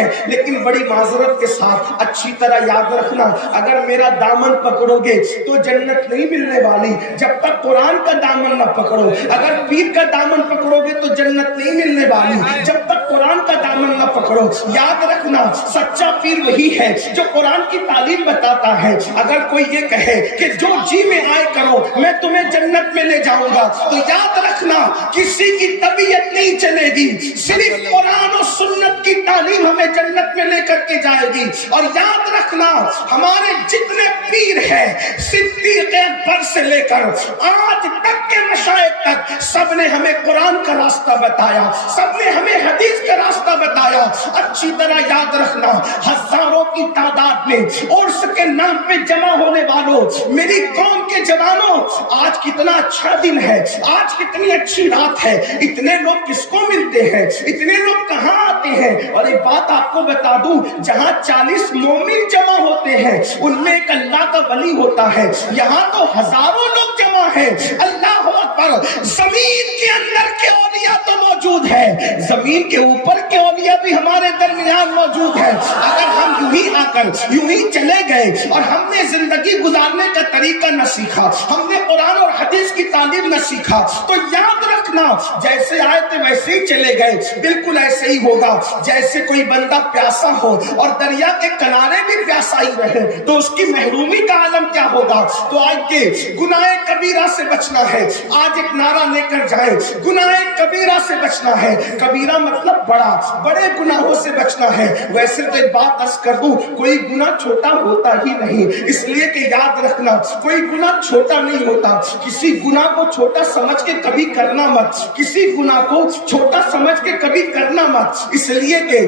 ہیں، لیکن بڑی معذرت کے ساتھ اچھی طرح یاد رکھنا، اگر میرا دامن پکڑو گے تو جنت نہیں ملنے والی جب تک قرآن کا دامن نہ پکڑو، اگر پیر کا دامن پکڑو گے تو جنت نہیں ملنے والی جب تک قرآن کا دامن نہ پکڑو۔ یاد رکھنا، سچا پیر وہی ہے جو قرآن کی تعلیم بتاتا ہے۔ اگر کوئی یہ کہے کہ جو جی میں آئے کرو میں تمہیں جنت میں لے جاؤں گا، تو یاد رکھنا کسی کی طبیعت نہیں چلے گی، صرف قرآن و سنت کی تعلیم ہمیں جنت میں لے کر کے جائے گی۔ اور یاد رکھنا ہمارے جتنے پیر ہیں صدیق اکبر سے لے کر آج تک کے مشائخ تک، سب نے ہمیں قرآن کا راستہ بتایا، سب نے ہمیں حدیث کا راستہ بتایا۔ اچھی طرح یاد رکھنا، ہزاروں کی تعداد میں عرس کے نام پہ جمع ہونے والوں، میری قوم کے جوانوں، آج کتنا اچھا دن ہے، آج کتنی اچھی رات ہے، اتنے لوگ کس کو ملتے ہیں، اتنے لوگ کہاں آتے ہیں؟ اور ایک بات آپ کو بتا دوں، جہاں 40 مومن جمع ہوتے ہیں ان میں ایک اللہ کا ولی ہوتا ہے، یہاں تو ہزاروں لوگ جمع ہیں۔ اللہ اکبر، زمین کے اندر کے اولیاء تو موجود ہے، زمین کے اوپر کے اولیاء بھی ہمارے درمیان موجود ہے۔ اگر ہم یوں ہی آ کر یوں ہی چلے گئے اور ہم نے زندگی گزارنے کا طریقہ نہ سیکھا، ہم نے قرآن اور حدیث کی تعلیم نہ سیکھا، تو یاد رکھنا جیسے آئے تھے ویسے ہی چلے گئے، بالکل ایسے ہی ہوگا جیسے کوئی بندہ پیاسا ہو اور دریا کے کنارے بھی پیاسا ہی رہے تو اس کی محرومی کا عالم کیا ہوگا۔ تو آج کے گناہ کبیرہ سے بچنا ہے، آج ایک نعرہ لے کر جائیں، گناہ کبیرہ سے بچنا ہے۔ کبیرہ مطلب بڑا، بڑے گناہوں سے بچنا ہے۔ ویسے تو ایک بات عرض کر دوں، کوئی گناہ چھوٹا ہوتا ہی نہیں، اس لیے کہ یاد رکھنا کوئی گناہ چھوٹا نہیں ہوتا۔ کسی گناہ کو چھوٹا سمجھ کے کبھی کرنا مت، کسی گناہ کو چھوٹا سمجھ کے کبھی کرنا مت، اس لیے کہ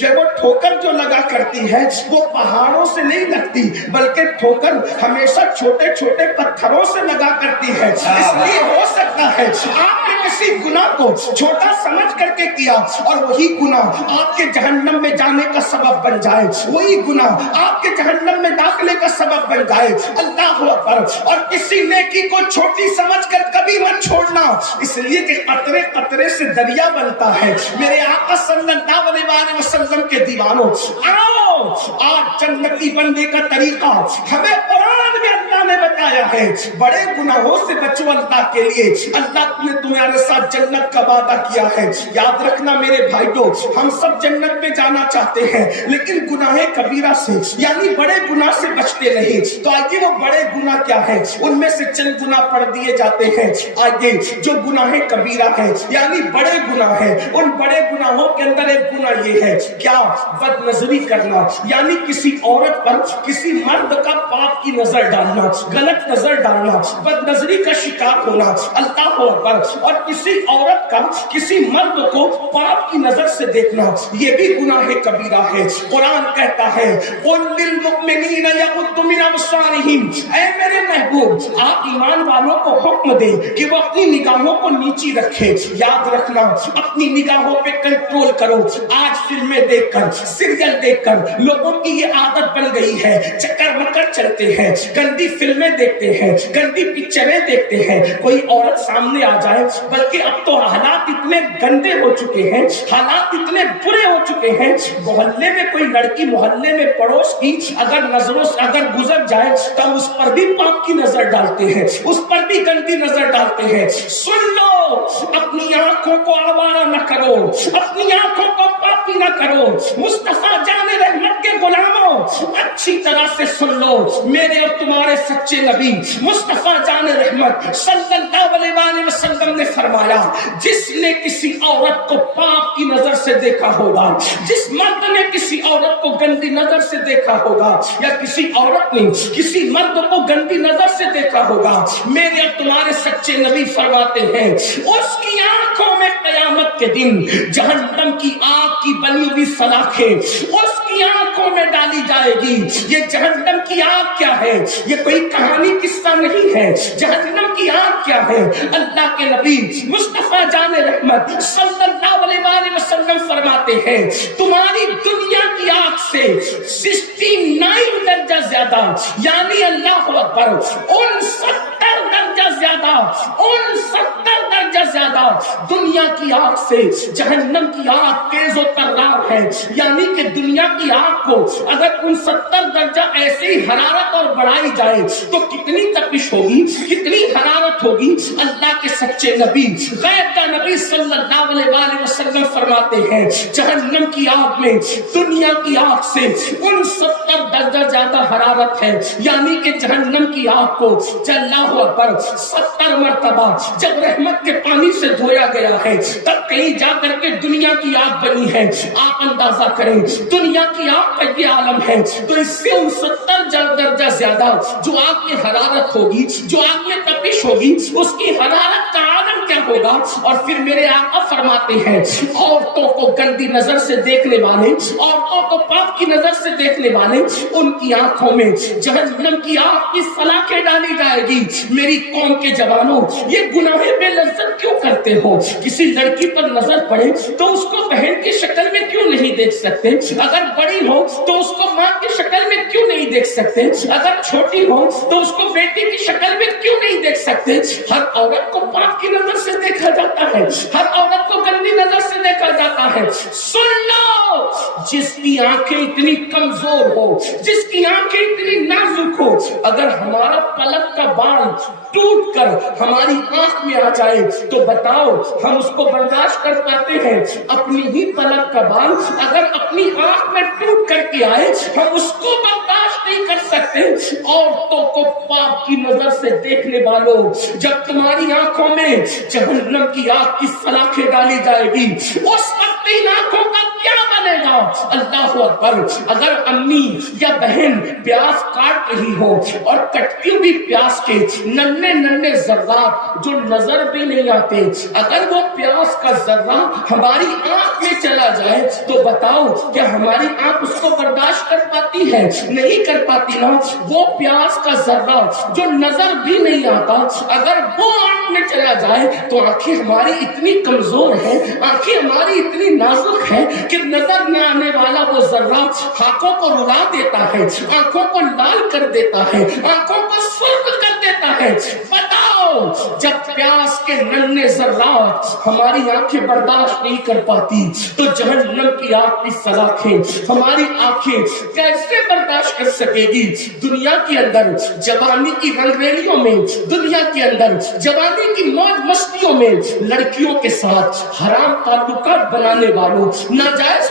جب وہ ٹھوکر جو لگا کرتی ہے وہ پہاڑوں سے نہیں لگتی، بلکہ ٹھوکر ہمیشہ چھوٹے چھوٹے پتھروں سے لگا کرتی ہے۔ اس لیے ہو سکتا ہے آپ نے کسی گناہ کو چھوٹا سمجھ کر کے کیا اور وہی گناہ آپ کے جہنم میں جانے کا سبب بن جائے، وہی گناہ آپ کے جہنم میں داخلے کا سبب بن جائے۔ اللہ اکبر، اور کسی نیکی کو چھوٹی سمجھ کر کبھی مت چھوڑنا، اس لیے کہ قطرے قطرے سے دریا بنتا ہے۔ میرے آقا صلی اللہ علیہ وسلم کے دیوانوں، آؤ آج جنتی بننے کا طریقہ ہمیں قرآن میں اللہ نے بتایا ہے۔ بڑے گناہوں سے بچو اللہ کے لیے، اللہ نے تمہارے ساتھ جنت کا وعدہ کیا ہے۔ یاد رکھنا میرے بھائیوں، ہم سب جنت میں جانا چاہتے ہیں لیکن گناہ کبیرہ سے یعنی بڑے گناہ سے بچتے نہیں۔ تو آگے وہ بڑے گناہ کیا ہے، ان میں سے چند گناہ پڑھ دیے جاتے ہیں۔ آگے جو گناہ کبیرہ ہے یعنی بڑے گناہ ہے، ان بڑے گناہوں کے اندر ایک گناہ یہ ہے، کیا؟ بد نظری کرنا، یعنی کسی عورت پر کسی مرد کا پاپ کی نظر ڈالنا، غلط نظر ڈالنا، بد نظری کا شکار ہونا، اللہ اکبر، اور کسی عورت کا کسی مرد کو پاپ کی نظر سے دیکھنا، یہ بھی گناہ کبیرہ ہے۔ قرآن کہتا ہے قُلْ لِلْمُؤْمِنِينَ يَغُضُّوا مِنْ أَبْصَارِهِمْ، اے میرے محبوب آپ ایمان والوں کو حکم دیں کہ وہ اپنی نگاہوں کو نیچی رکھے۔ یاد رکھنا اپنی نگاہوں پہ کنٹرول کرو۔ آج فلمیں دیکھ کر، سیریل دیکھ کر لوگوں کی یہ عادت بن گئی ہے، چکر مکر چلتے ہیں، گندی فلمیں دیکھتے ہیں، گندی پکچریں دیکھتے ہیں۔ کوئی عورت سامنے آ جائے، بلکہ اب تو حالات اتنے گندے ہو چکے ہیں، حالات اتنے برے ہو چکے ہیں، محلے میں کوئی لڑکی محلے میں پڑوس کی اگر نظروں سے اگر گزر جائے تو اس پر بھی پاپ کی نظر ڈالتے ہیں، اس پر بھی گندی نظر ڈالتے ہیں۔ سن لو، اپنی آنکھوں کو آوارہ نہ کرو، اپنی آنکھوں کو پاپی نہ کرو۔ مصطفیٰ جان رحمت کے غلاموں، اچھی طرح سے سن لو، میرے اور تمہارے سچے نبی مصطفیٰ جان رحمت صلی اللہ علیہ وسلم نے فرمایا، جس نے کسی عورت کو پاپ کی نظر سے دیکھا ہوگا، جس مرد نے کسی عورت کو گندی نظر سے دیکھا ہوگا، یا کسی عورت نے کسی مرد کو گندی نظر سے دیکھا ہوگا، میرے اور تمہارے سچے نبی فرماتے ہیں اس کی آنکھوں میں قیامت کے دن جہنم کی آگ کی بنی ہوئی سلاخیں اس کی آنکھوں میں ڈالی جائے گی۔ یہ جہنم کی آگ کیا ہے؟ یہ کوئی کہانی قصہ نہیں ہے۔ جہنم کی آگ کیا ہے؟ اللہ کے نبی مصطفیٰ جان رحمت صلی اللہ علیہ وسلم فرماتے ہیں تمہاری دنیا کی آگ سے 69 درجہ زیادہ، یعنی اللہ اکبر 69 درجہ زیادہ، 69 درجہ درجہ زیادہ دنیا کی آگ سے جہنم کی آگ تیز و ترار ہے. یعنی کہ دنیا کی آگ کو اگر 69 درجہ ایسی حرارت اور بڑھائی جائے تو کتنی تپش ہوگی, کتنی حرارت ہوگی. اللہ کے سچے نبی, غیب کا نبی صلی اللہ علیہ وآلہ وسلم فرماتے ہیں جہنم کی آگ میں دنیا کی آگ سے 69 درجہ زیادہ حرارت ہے. یعنی کہ جہنم کی آگ کو اللہ اکبر 70 مرتبہ جب رحمت کے پانی سے دھویا گیا ہے تب کہیں جا کر کے دنیا کی آگ بنی ہے. آپ اندازہ کریں دنیا کی آگ کا یہ عالم ہے تو اس سے 69 درجہ زیادہ جو آگ میں حرارت ہوگی, جو آگ میں تپش ہوگی, اس کی حرارت کا عالم کیا ہوگا. اور پھر میرے آقا فرماتے ہیں عورتوں کو گندی نظر سے دیکھنے والے, عورتوں کو پاک کی نظر سے دیکھنے والے, ان کی آنکھوں میں جہنم کی آگ کی سلاخیں ڈالی جائے گی. میری قوم کے جوانوں, یہ گناہ بے لذت کیوں کرتے ہو؟ کسی لڑکی پر نظر پڑے تو اس کو بہن کی شکل میں کیوں نہیں دیکھ سکتے؟ اگر بڑی ہو تو اس کو ماں کی شکل میں کیوں نہیں دیکھ سکتے؟ اگر چھوٹی ہو تو اس کو بیٹی کی شکل میں کیوں نہیں دیکھ سکتے؟ ہر عورت کو پاک کی نظر سے دیکھا جاتا ہے, ہر عورت کو گندی نظر سے دیکھا جاتا ہے. سن لو, جس کی آنکھیں اتنی کمزور ہو, جس کی آنکھیں اتنی نازک ہو, اگر ہمارا پلک کا بال ٹوٹ کر ہماری آنکھ میں آ جائے تو بتاؤ ہم اس کو برداشت کر پاتے ہیں؟ اپنی ہی پلک کا بال اگر اپنی آنکھ میں ٹوٹ کر کے آئے ہم اس کو برداشت نہیں کر سکتے. عورتوں کو پاک کی نظر سے دیکھنے والوں, جب تمہاری آنکھوں میں جہنم کی آگ کی سلاخیں ڈالی جائے گی اس وقت ان آنکھوں کا کیا بنے گا؟ اللہ اکبر. اگر امی یا بہن پیاز کاٹ رہی ہو اور کٹتی ہوئی پیاز کے ننھے ننھے ذرات جو نظر بھی نہیں آتے, اگر وہ پیاز کا ذرہ ہماری آنکھ میں چلا جائے تو بتاؤ کیا ہماری آنکھ اس کو برداشت کر پاتی ہے؟ نہیں کر پاتی نا. وہ پیاز کا ذرہ جو نظر بھی نہیں آتا اگر وہ آنکھ میں چلا جائے تو آنکھیں ہماری اتنی کمزور ہیں, آنکھیں ہماری اتنی نازک ہیں کہ نظر نہ آنے والا وہ ذرہ آنکھوں کو رلا دیتا ہے, آنکھوں کو لال کر دیتا ہے, آنکھوں کو سرخ کر دیتا ہے. بتاؤ جب پیاز کے ننھے ذرات ہماری آنکھیں برداشت نہیں کر پاتی تو جہنم کی آگ کی سلاخیں ہماری آنکھیں کیسے برداشت کر سکے گی؟ دنیا کے اندر جوانی کی رنگ ریلیوں میں, دنیا کے اندر جوانی کی موج مستیوں میں لڑکیوں کے ساتھ حرام تعلقات بنانے والوں, ناجائز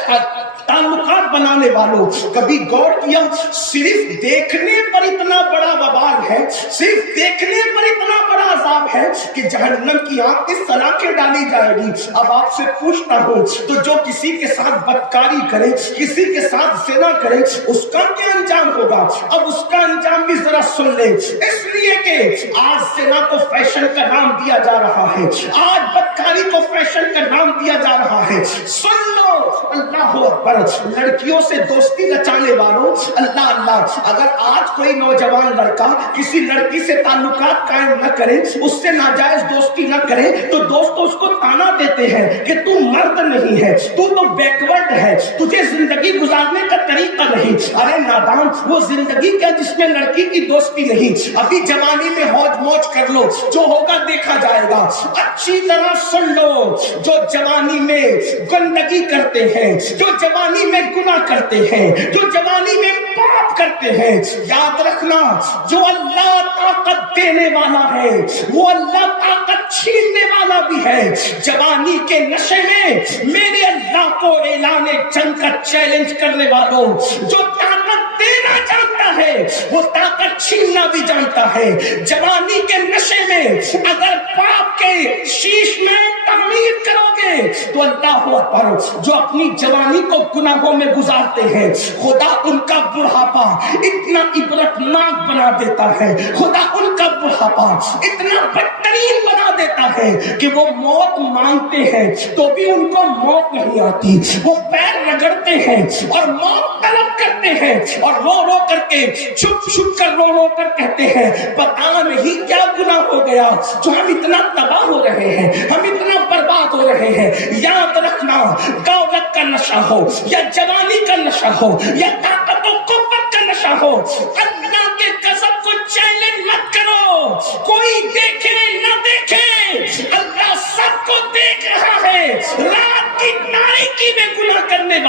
تعلقات بنانے والوں, کبھی غور کیا صرف دیکھنے پر اتنا بڑا وبال ہے, صرف دیکھنے پر اتنا بڑا عذاب ہے کہ جہنم کی آگ کی سلاخیں ڈالی جائے گی. اب آپ سے پوچھتا ہوں تو جو کسی کے ساتھ بدکاری کرے, کسی کے ساتھ زنا کرے, اس کا کیا انجام ہوگا؟ اب اس کا انجام بھی ذرا سن لیں. اس لیے کہ آج زنا کو فیشن کا نام دیا جا رہا ہے, آج بدکاری کو فیشن کا نام دیا جا رہا ہے. سن لو, اللہ اکبر. لڑکیوں سے دوستی رچانے والوں, اللہ اللہ, اگر آج کوئی نوجوان لڑکا کسی لڑکی سے تعلقات قائم نہ کرے, اس سے ناجائز دوستی نہ کرے تو دوستوں اس کو تانا دیتے ہیں کہ تو مرد نہیں ہے, تو بیکورڈ ہے, تجھے زندگی گزارنے کا طریقہ نہیں. ارے نادان, وہ زندگی کیا جس میں لڑکی کی دوستی نہیں؟ ابھی جوانی میں ہوج موج کر لو, جو ہوگا دیکھا جائے گا. اچھی طرح سن لو, جو جوانی میں گندگی کرتے ہیں, جو جوانی میں گناہ کرتے ہیں, جو جوانی میں پاپ کرتے ہیں, یاد رکھنا جو اللہ طاقت دینے والا ہے وہ اللہ طاقت چھیننے والا بھی ہے. جوانی کے نشے میں میرے اللہ کو اعلان جنگ کا چیلنج کرنے والوں, جو طاقت دینا جانتا ہے وہ طاقت چھیننا بھی جانتا ہے. جوانی کے نشے میں اگر پاپ کے شیش میں تعمیر کرو گے تو اللہ اکبر, جو اپنی جوانی کو گناہوں میں گزارتے ہیں خدا ان کا بڑھاپا اتنا عبرتناک بنا دیتا ہے, خدا ان کا بڑھاپا اتنا بدترین بنا دیتا ہے کہ وہ موت مانگتے ہیں تو بھی ان کو موت نہیں آتی. وہ پیر رگڑتے ہیں اور موت طلب کرتے ہیں اور رو رو کر کے, چھپ چھپ کر رو رو کر کہتے ہیں پتہ نہیں کیا گناہ ہو گیا جو ہم اتنا تباہ ہو رہے ہیں, ہم اتنا برباد ہو رہے ہیں. یاد رکھنا, دولت کا نشہ ہو یا جوانی کا نشہ ہو یا طاقت و قوت کا نشہ ہو, اللہ کے غضب کو چیلنج مت کرو. کوئی دیکھے نہ دیکھے, اللہ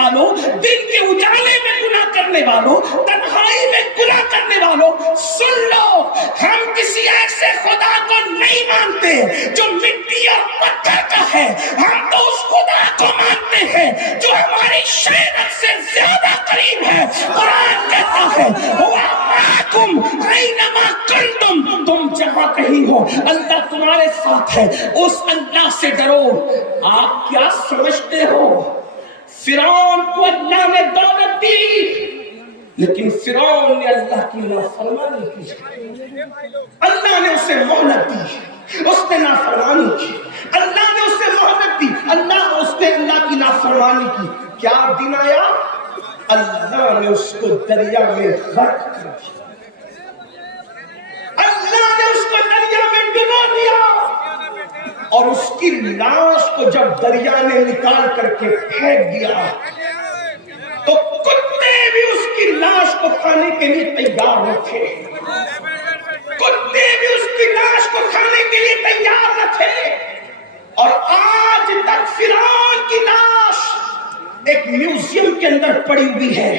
والوں, دن کے اجالے میں گناہ کرنے والوں, تنہائی میں گناہ کرنے والوں, سن لو, ہم کسی ایسے خدا کو نہیں مانتے جو مٹی اور پتھر کا ہے. ہم تو اس خدا کو مانتے ہیں جو ہماری شہرت سے زیادہ قریب ہے. قرآن کہتا ہے وَمَعَكُمْ أَيْنَمَا كُنْتُمْ, تم جہاں کہیں ہو اللہ تمہارے ساتھ ہے. اس اللہ سے ڈرو. آپ کیا سمجھتے ہو فرعون کو اللہ نے دولت دی, لیکن فرعون نے اللہ کی نافرمانی کی. اللہ نے اسے مہلت دی, اس نے نافرمانی کی. اللہ نے اسے مہلت دی, اس نے اللہ کی نافرمانی کی. کیا دن آیا؟ اللہ نے اس کو دریا میں غرق کر دیا. اللہ نے اس کو دریا میں ڈبو دیا, اور اس کی لاش کو جب دریا نے نکال کر کے پھینک دیا تو کتے بھی اس کی لاش کو کھانے کے لیے تیار نہ تھے. کتے بھی اس کی لاش کو کھانے کے لیے تیار نہ تھے. اور آج تک فرعون کی لاش ایک میوزیم کے اندر پڑی ہوئی ہے.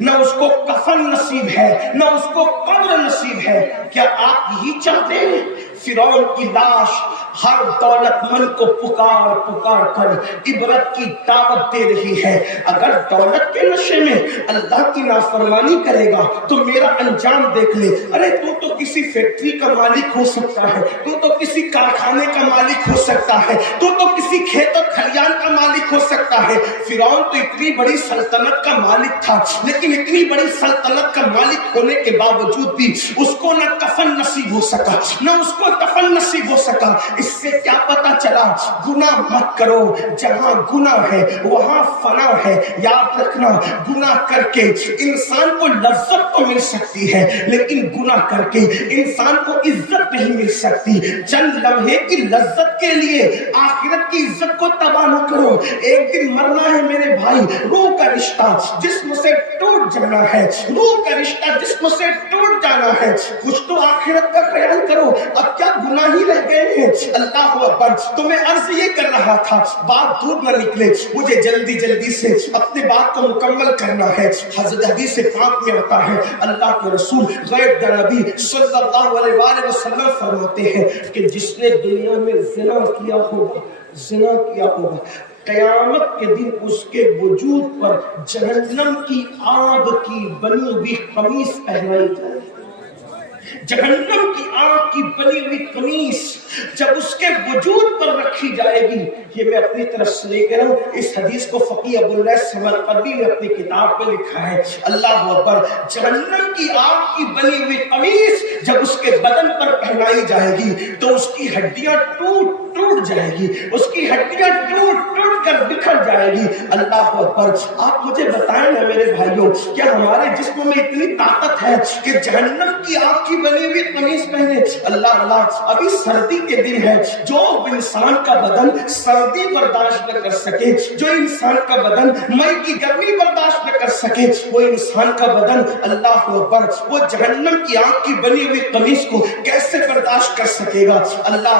نہ اس کو کفن نصیب ہے, نہ اس کو قبر نصیب ہے. کیا آپ یہی چاہتے ہیں؟ فرعون کی لاش ہر دولت مند کو پکار پکار کر عبرت کی دعوت دے رہی ہے. اگر دولت کے نشے میں اللہ کی نافرمانی کرے گا تو میرا انجام دیکھ لے. ارے تو کسی فیکٹری کا مالک ہو سکتا ہے, تو کسی کارخانے کا مالک ہو سکتا ہے, تو کسی کھیت اور کھلیان کا مالک ہو سکتا ہے. فرعون تو اتنی بڑی سلطنت کا مالک تھا, لیکن اتنی بڑی سلطنت کا مالک ہونے کے باوجود بھی اس کو نہ کفن نصیب ہو سکا, نہ اس کو کفن نصیب ہو سکا. اس سے کیا پتا چلا؟ گناہ مت کرو, جہاں گناہ ہے وہاں فنا ہے. یاد رکھنا, گناہ کر کے انسان کو لذت تو مل سکتی ہے, لیکن گناہ کر کے انسان کو عزت نہیں مل سکتی. چند لمحے کی لذت کے لیے آخرت کی عزت کو تباہ نہ کرو. ایک دن مرنا ہے میرے بھائی. روح کا رشتہ جسم سے ٹوٹ جانا ہے, روح کا رشتہ جسم سے ٹوٹ جانا ہے. کچھ تو آخرت کا خیال کرو. اب کیا گناہ ہی رہ گئے ہیں. اللہ اکبر. تو میں عرض یہ کر رہا تھا, بات دور نہ نکلے, مجھے جلدی سے اپنے بات کو مکمل کرنا ہے. حضرت حدیث پاک میں آتا ہے اللہ کے رسول غیب نبی صلی اللہ علیہ وآلہ وسلم فرماتے ہیں کہ جس نے دنیا میں زنا کیا ہوگا قیامت کے دن اس کے وجود پر جہنم کی آگ کی بنی ہوئی قمیص پہنائی جائے. جہنم کی آگ کی بنی ہوئی قمیص جب اس کے وجود پر رکھی جائے گی. یہ میں اپنی طرف سے لے کر ہوں. اس حدیث کو فقی ابو اللہ سمرقندی نے اپنی کتاب میں لکھا ہے. اللہ اکبر. جہنم کی آگ کی بنی ہوئی قمیص جب اس کے بدن پر پہنائی جائے گی تو اس کی ہڈیاں ٹوٹ جائے گی, اس کی ہڈیاں ٹوٹ کر بکھر جائے گی. اللہ اکبر. آپ مجھے بتائیں نا میرے بھائیوں, کیا ہمارے جسم میں اتنی طاقت ہے کہ جہنم کی آگ کی بنی ہوئی قمیص پہنے؟ اللہ. ابھی سردی کے دن ہے, جو انسان کا بدن سردی برداشت نہ کر سکے, جو انسان کا بدن مئی کی گرمی برداشت نہ کر سکے, وہ انسان کا بدن اللہ اکبر وہ جہنم کی آگ کی بنی ہوئی قمیص کو کیسے برداشت کر سکے گا؟ اللہ.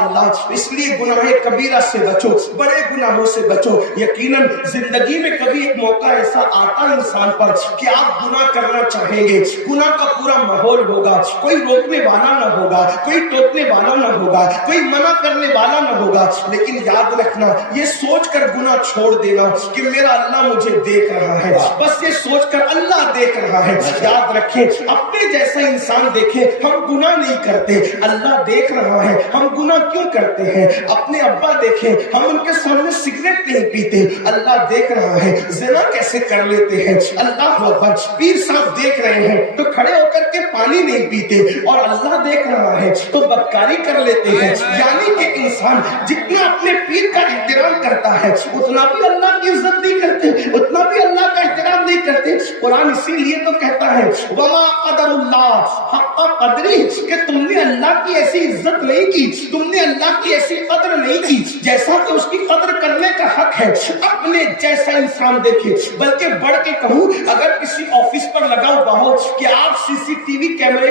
اس لیے گناہ کبیرہ سے بچو, بڑے گناہوں سے بچو. یقیناً زندگی میں کبھی ایک موقع ایسا آتا انسان پر کہ آپ گناہ کرنا چاہیں گے, گناہ کا پورا ماحول ہوگا, کوئی روکنے والا نہ ہوگا, کوئی ٹوکنے والا نہ ہوگا, کوئی منع کرنے والا نہ ہوگا. لیکن یاد رکھنا, یہ سوچ کر گناہ چھوڑ دینا کہ میرا اللہ مجھے دیکھ رہا ہے, بس یہ سوچ کر اللہ دیکھ رہا ہے. یاد رکھیں, اپنے جیسا انسان دیکھے, ہم گناہ نہیں کرتے, اللہ دیکھ رہا ہے. ہم گناہ کیوں کرتے ہیں؟ اپنے ابا دیکھیں, ہم ان کے سامنے سگریٹ نہیں پیتے, اللہ دیکھ رہا ہے. زنا کیسے کر لیتے ہیں, اللہ اکبر. پیر صاحب دیکھ رہے ہیں تو کھڑے ہو کر کے پانی نہیں پیتے, اور اللہ دیکھ رہا ہے تو بدکاری کر لیتے ہیں. یعنی کہ انسان جتنا اپنے پیر کا احترام کرتا ہے اتنا بھی اللہ کی عزت نہیں کرتے, اتنا بھی اللہ کا احترام نہیں کرتے. قرآن اسی لیے تو کہتا ہے وما قدر اللہ حق قدری, کہ تم نے اللہ کی ایسی عزت نہیں کی, تم نے اللہ کی ایسی قدر نہیں کی جیسا کہ اس کی قدر کرنے کا حق ہے. اپنے جیسا انسان دیکھے. بلکہ بڑھ کے کہوں, اگر کسی آفس پر لگا ہوا ہو کہ آپ CCTV کیمرے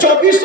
24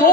2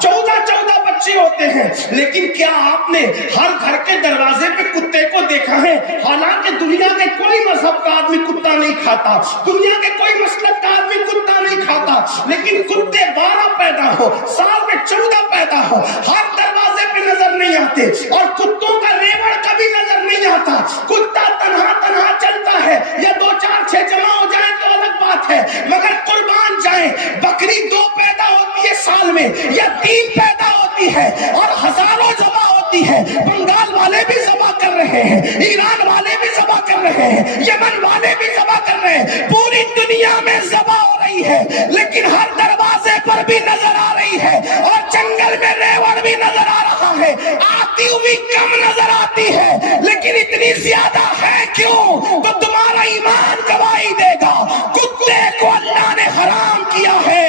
14 بچے ہوتے ہیں، لیکن کیا آپ نے ہر گھر کے دروازے پہ کتے کو دیکھا ہے؟ حالانکہ دنیا کے کوئی مذہب کا آدمی کتا نہیں کھاتا، دنیا کے کوئی مسلک کا آدمی کتا نہیں کھاتا، لیکن کتے 12 پیدا ہو، سال میں 14 پیدا ہو، ہر دروازے پہ نظر نہیں آتے، اور کتوں کا ریوڑ کبھی نظر نہیں آتا۔ کتا تنہا چلتا ہے، یا 2 4 6 جمع ہو جائیں تو الگ بات ہے، مگر قربان جائیں، بکری 2 پیدا ہوتی ہے سال میں، یا 3 پیدا ہوتی ہے، اور ہزاروں ذبح ہوتی ہے۔ بنگال والے بھی ذبح کر رہے ہیں، ایران والے بھی ذبح کر رہے ہیں، یمن والے بھی ذبح کر رہے ہیں، پوری دنیا میں ذبح ہو رہی ہے، لیکن ہر دروازے پر بھی نظر آ رہی ہے، اور جنگل میں ریوڑ بھی نظر آ رہا ہے، آتی ہوئی کم نظر آتی ہے، لیکن اتنی زیادہ ہے کیوں؟ تو تمہارا ایمان گواہی دے گا۔ کتے کو اللہ نے حرام کیا ہے،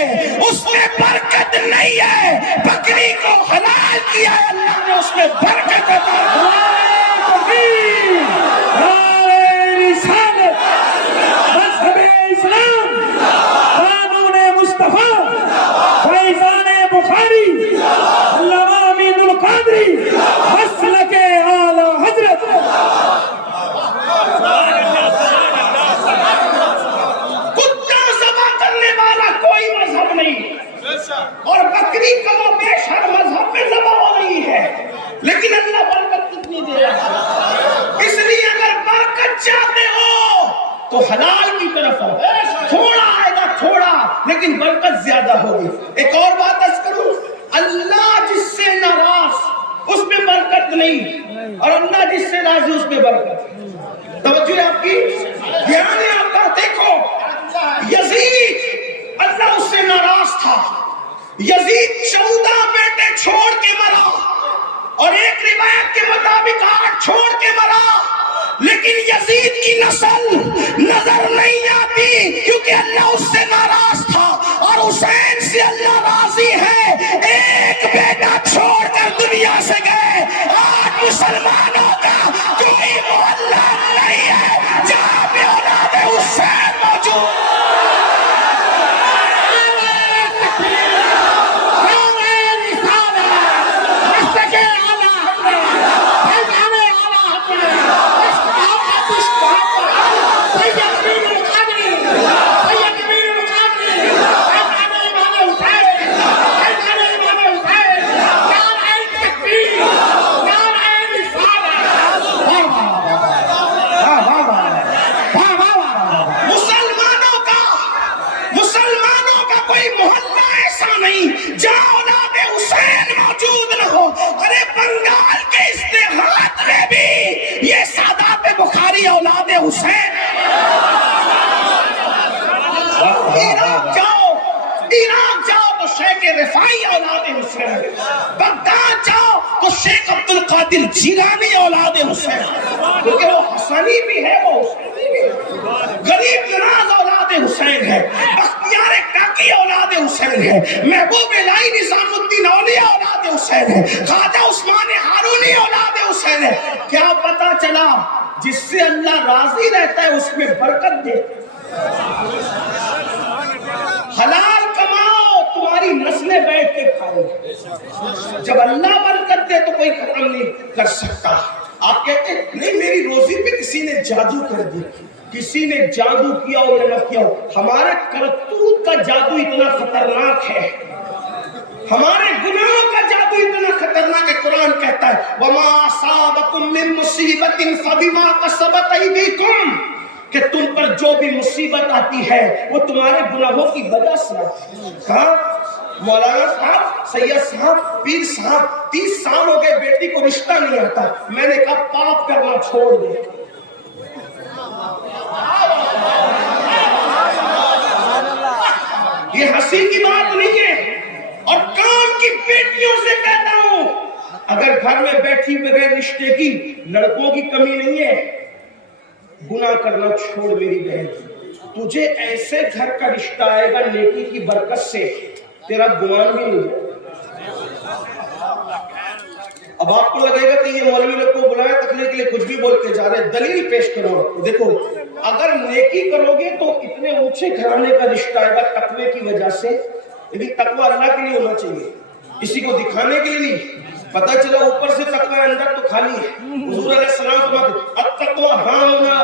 اس میں برکت نہیں ہے، بکری کو حلال کیا ہے، اللہ نے اس میں برکت عطا کی۔ مذہب اسلام، قانون مصطفیٰ، فیضان بخاری، علامہ امین القادری، مسلک اعلی حضرت۔ کتا ذبح کرنے والا کوئی مذہب نہیں، اور بکری کم و بیش ہر مذہب میں ذبح ہو رہی ہے، لیکن اللہ برکت کتنی دے رہا ہے؟ اس لیے اگر برکت چاہتے ہو تو حلال کی طرف ہو، تھوڑا آئے گا تھوڑا، لیکن برکت زیادہ ہوگی۔ ایک اور بات عرض کروں، اللہ جس سے ناراض اس میں برکت نہیں، اور اللہ جس سے راضی اس میں برکت۔ توجہ آپ کی، دھیان ہے آپ کا۔ دیکھو یزید، اللہ اس سے ناراض تھا، یزید 14 بیٹے چھوڑ کے مرا، اور ایک روایت کے مطابق 8 چھوڑ کے مرا، لیکن یزید کی نسل نظر نہیں آتی، کیونکہ اللہ اس سے ناراض تھا، اور حسین سے اللہ راضی ہے۔ ایک بیٹا چھوڑ کر دنیا سے گئے، 8 مسلمانوں کا کوئی محلہ نہیں ہے جہاں پہ اولاد حسین موجود۔ اولاد حسین عراق جاؤ تو شیخ رفاعی اولاد حسین، بغداد جاؤ تو شیخ عبد القادر جیلانی اولاد حسین، کیونکہ وہ حسنی بھی ہے، وہ حسینی بھی ہے، غریب نواز اولاد حسین ہے، بختیار کاکی اولاد حسین ہے، محبوب الہی نظام الدین اولیاء اولاد حسین ہے، خواجہ عثمان ہارونی اولاد حسین ہے۔ کیا پتا چلا؟ جس سے اللہ راضی رہتا ہے اس میں برکت دے۔ حلال کماؤ، تمہاری نسلیں بیٹھ کے کھائیں۔ جب اللہ برکت دے تو کوئی ختم نہیں کر سکتا۔ آپ کہتے ہیں نہیں میری روزی پہ کسی نے جادو کر دی، کسی نے جادو کیا ہو یا نہ کیا ہو، ہمارے کرتوت کا جادو اتنا خطرناک ہے، ہمارے گناہوں کا جادو اتنا خطرناک ہے۔ قرآن کہتا ہے وَمَا أَصَابَكُم مِّن مُّصِيبَةٍ فَبِمَا كَسَبَتْ أَيْدِيكُمْ، کہ تم پر جو بھی مصیبت آتی ہے وہ تمہارے گناہوں کی وجہ سے آتی ہے۔ کہا مولانا صاحب، سید صاحب، پیر صاحب 30 سال ہو گئے بیٹی کو رشتہ نہیں آتا، میں نے کہا پاپ کرنا چھوڑ دے۔ یہ ہنسی کی بات نہیں ہے، اور کام کی بیٹیوں سے کہتا ہوں اگر گھر میں بیٹھی بغیر رشتے کی لڑکوں کی کمی نہیں ہے، گناہ کرنا چھوڑ میری بہن، تجھے ایسے گھر کا رشتہ آئے گا نیکی کی برکت سے تیرا گمان بھی نہیں ہے۔ اب آپ کو لگے گا کہ یہ مولوی لوگ کو بلایا تقریر کے لیے کچھ بھی بول کے جا رہے، دلیل پیش کرو۔ دیکھو اگر نیکی کرو گے تو اتنے اونچے گھرانے کا رشتہ آئے گا تقوی کی وجہ سے، لیکن تقوی اللہ کے لیے ہونا چاہیے، کسی کو دکھانے کے لیے نہیں۔ پتہ چلا اوپر سے تقوی اندر تو خالی ہے۔ حضور علیہ السلام فرماتے التقوی ہاہنا،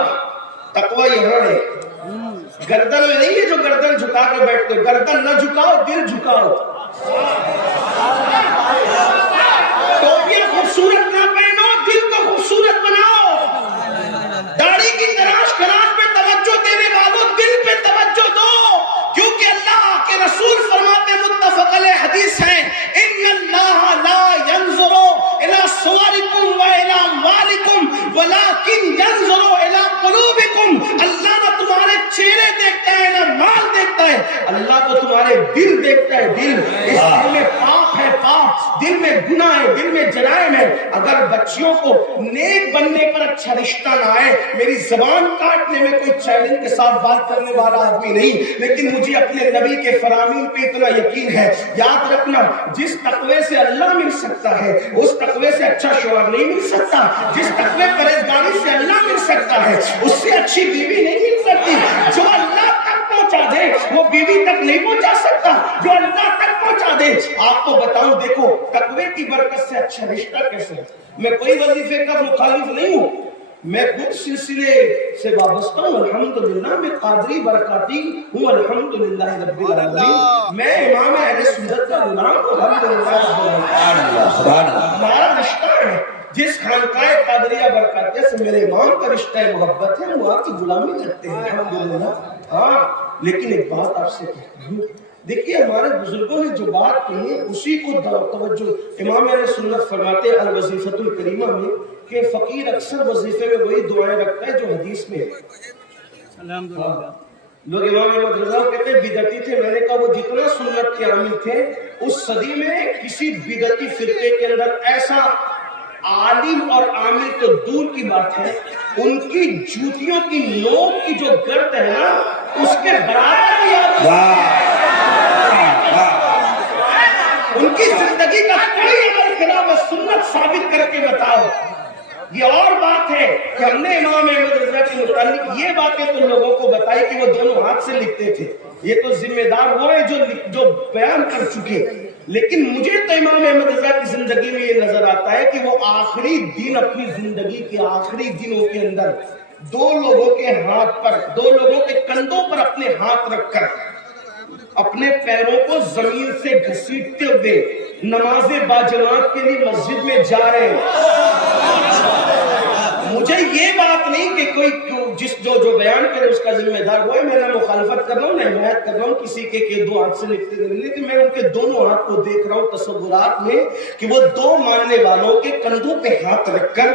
تقوی یہاں ہے، گردن میں نہیں ہے جو گردن جھکا کر بیٹھتے، گردن نہ جھکاؤ، دل جھکاؤ۔ ٹوپیاں خوبصورت نہ پہنو، دل کو خوبصورت بناؤ۔ داڑھی کی تراش خراش پہ توجہ دینے والوں دل پہ توجہ دو، کیونکہ اللہ کے رسول فرماتے متفق علیہ حدیث ہے ان اللہ لا ينظر الى صورکم والى اموالکم ولکن ينظر الى قلوبکم، اللہ نہ تمہارے چہرے دیکھتا ہے نہ مال دیکھتا ہے، اللہ تو تمہارے دل دیکھتا ہے۔ دل، اس دل میں پاپ ہے، پاپ دل میں گناہ ہے، دل میں جرائم ہے۔ اگر بچیوں کو نیک بننے پر اچھا رشتہ نہ آئے، میری زبان کاٹنے میں کوئی چیلنج کے ساتھ بات کرنے والا آدمی نہیں، لیکن مجھے اپنے نبی کے فرامین پہ اتنا یقین ہے۔ یاد رکھنا، جس تقوی سے اللہ مل سکتا ہے اس تقوی سے اچھا شوہر نہیں مل سکتا، جس تقوی پرہیزگاری سے اللہ مل سکتا ہے اس سے اچھی بیوی نہیں مل سکتی۔ جو اللہ تک پہنچا دے وہ بیوی تک نہیں پہنچا سکتا، جو اللہ تک پہنچا دے۔ آپ کو بتاؤں، دیکھو تقوی کی برکت سے اچھا رشتہ کیسے ہے۔ میں کوئی وظیفے کا مخالف نہیں ہوں، میں خود سلسلے سے وابستہ ہوں، الحمدللہ میں قادری برکاتی ہوں، الحمدللہ رب العالمین، میں امام اہل سنت کا غلام ہوں، الحمدللہ رب العالمین۔ ہمارا رشتہ ہے جس خانقاہ قادریہ برکاتیہ سے میرے امام کا رشتہ محبت ہے، وہ آپ کی غلامی کرتے ہیں الحمدللہ۔ ہاں لیکن ایک بات آپ سے کہتا ہوں، دیکھیے ہمارے بزرگوں نے جو بات کہی اسی کو توجہ، امام اہل سنت فرماتے ہیں الوظیفۃ الکریمہ میں کہ فقیر اکثر وظیفے میں وہی دعائیں رکھتا ہے جو حدیث میں ہے۔ لوگ امام احمد رضا کہتے ہیں بدعتی تھے، میں نے کہا وہ جتنا سنت کے عامل تھے اس صدی میں کسی بدعتی فرقے کے اندر ایسا عالم اور عامل تو دور کی بات ہے، ان کی جوتیوں کی نوک کی جو گرد ہے نا اس کے برابر ان کی زندگی کا کوئی عمل خلاف سنت ثابت کر کے بتاؤ۔ یہ اور بات ہے کہ ہم نے امام احمد رضا کے متعلق یہ باتیں تو لوگوں کو بتائی کہ وہ دونوں ہاتھ سے لکھتے تھے، یہ تو ذمہ دار وہ ہے جو بیان کر چکے، لیکن مجھے تو امام احمد رضا کی زندگی میں یہ نظر آتا ہے کہ وہ آخری دن، اپنی زندگی کے آخری دنوں کے اندر دو لوگوں کے ہاتھ پر، دو لوگوں کے کندھوں پر اپنے ہاتھ رکھ کر اپنے پیروں کو زمین سے گھسیٹتے ہوئے نماز باجماعت کے لیے مسجد میں جا رہے ہیں۔ مجھے یہ بات نہیں کہ کوئی جو بیان کرے اس کا ذمہ دار وہ ہے، میں نہ مخالفت کر رہا ہوں نہ حمایت کر رہا ہوں کسی کے دو ہاتھ سے لکھتے ہوئے، لیکن میں ان کے دونوں ہاتھ کو دیکھ رہا ہوں تصورات میں کہ وہ دو ماننے والوں کے کندھوں پہ ہاتھ رکھ کر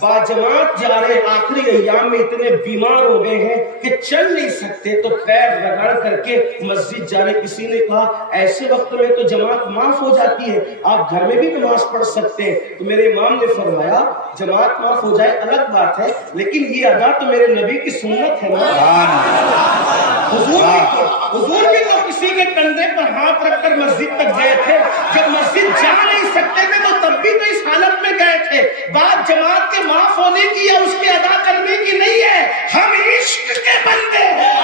باجماعت جا رہے، آخری ایام میں اتنے بیمار ہو گئے ہیں کہ چل نہیں سکتے تو پیر رگڑ کر کے مسجد جا رہے۔ کسی نے کہا ایسے وقت میں تو جماعت معاف ہو جاتی ہے، آپ گھر میں بھی نماز پڑھ سکتے ہیں، تو میرے امام نے فرمایا جماعت معاف ہو جائے الگ بات ہے، لیکن یہ ادا تو میرے نبی کی سنت ہے نا۔ حضور بھی تو کسی کے کندھے پر ہاتھ رکھ کر مسجد تک گئے تھے، جب مسجد جا نہیں سکتے تھے تو تب بھی تو اس حالت میں گئے تھے۔ بات جماعت کے معاف ہونے کی یا اس کے ادا کرنے کی نہیں ہے، ہم عشق کے بندے ہیں،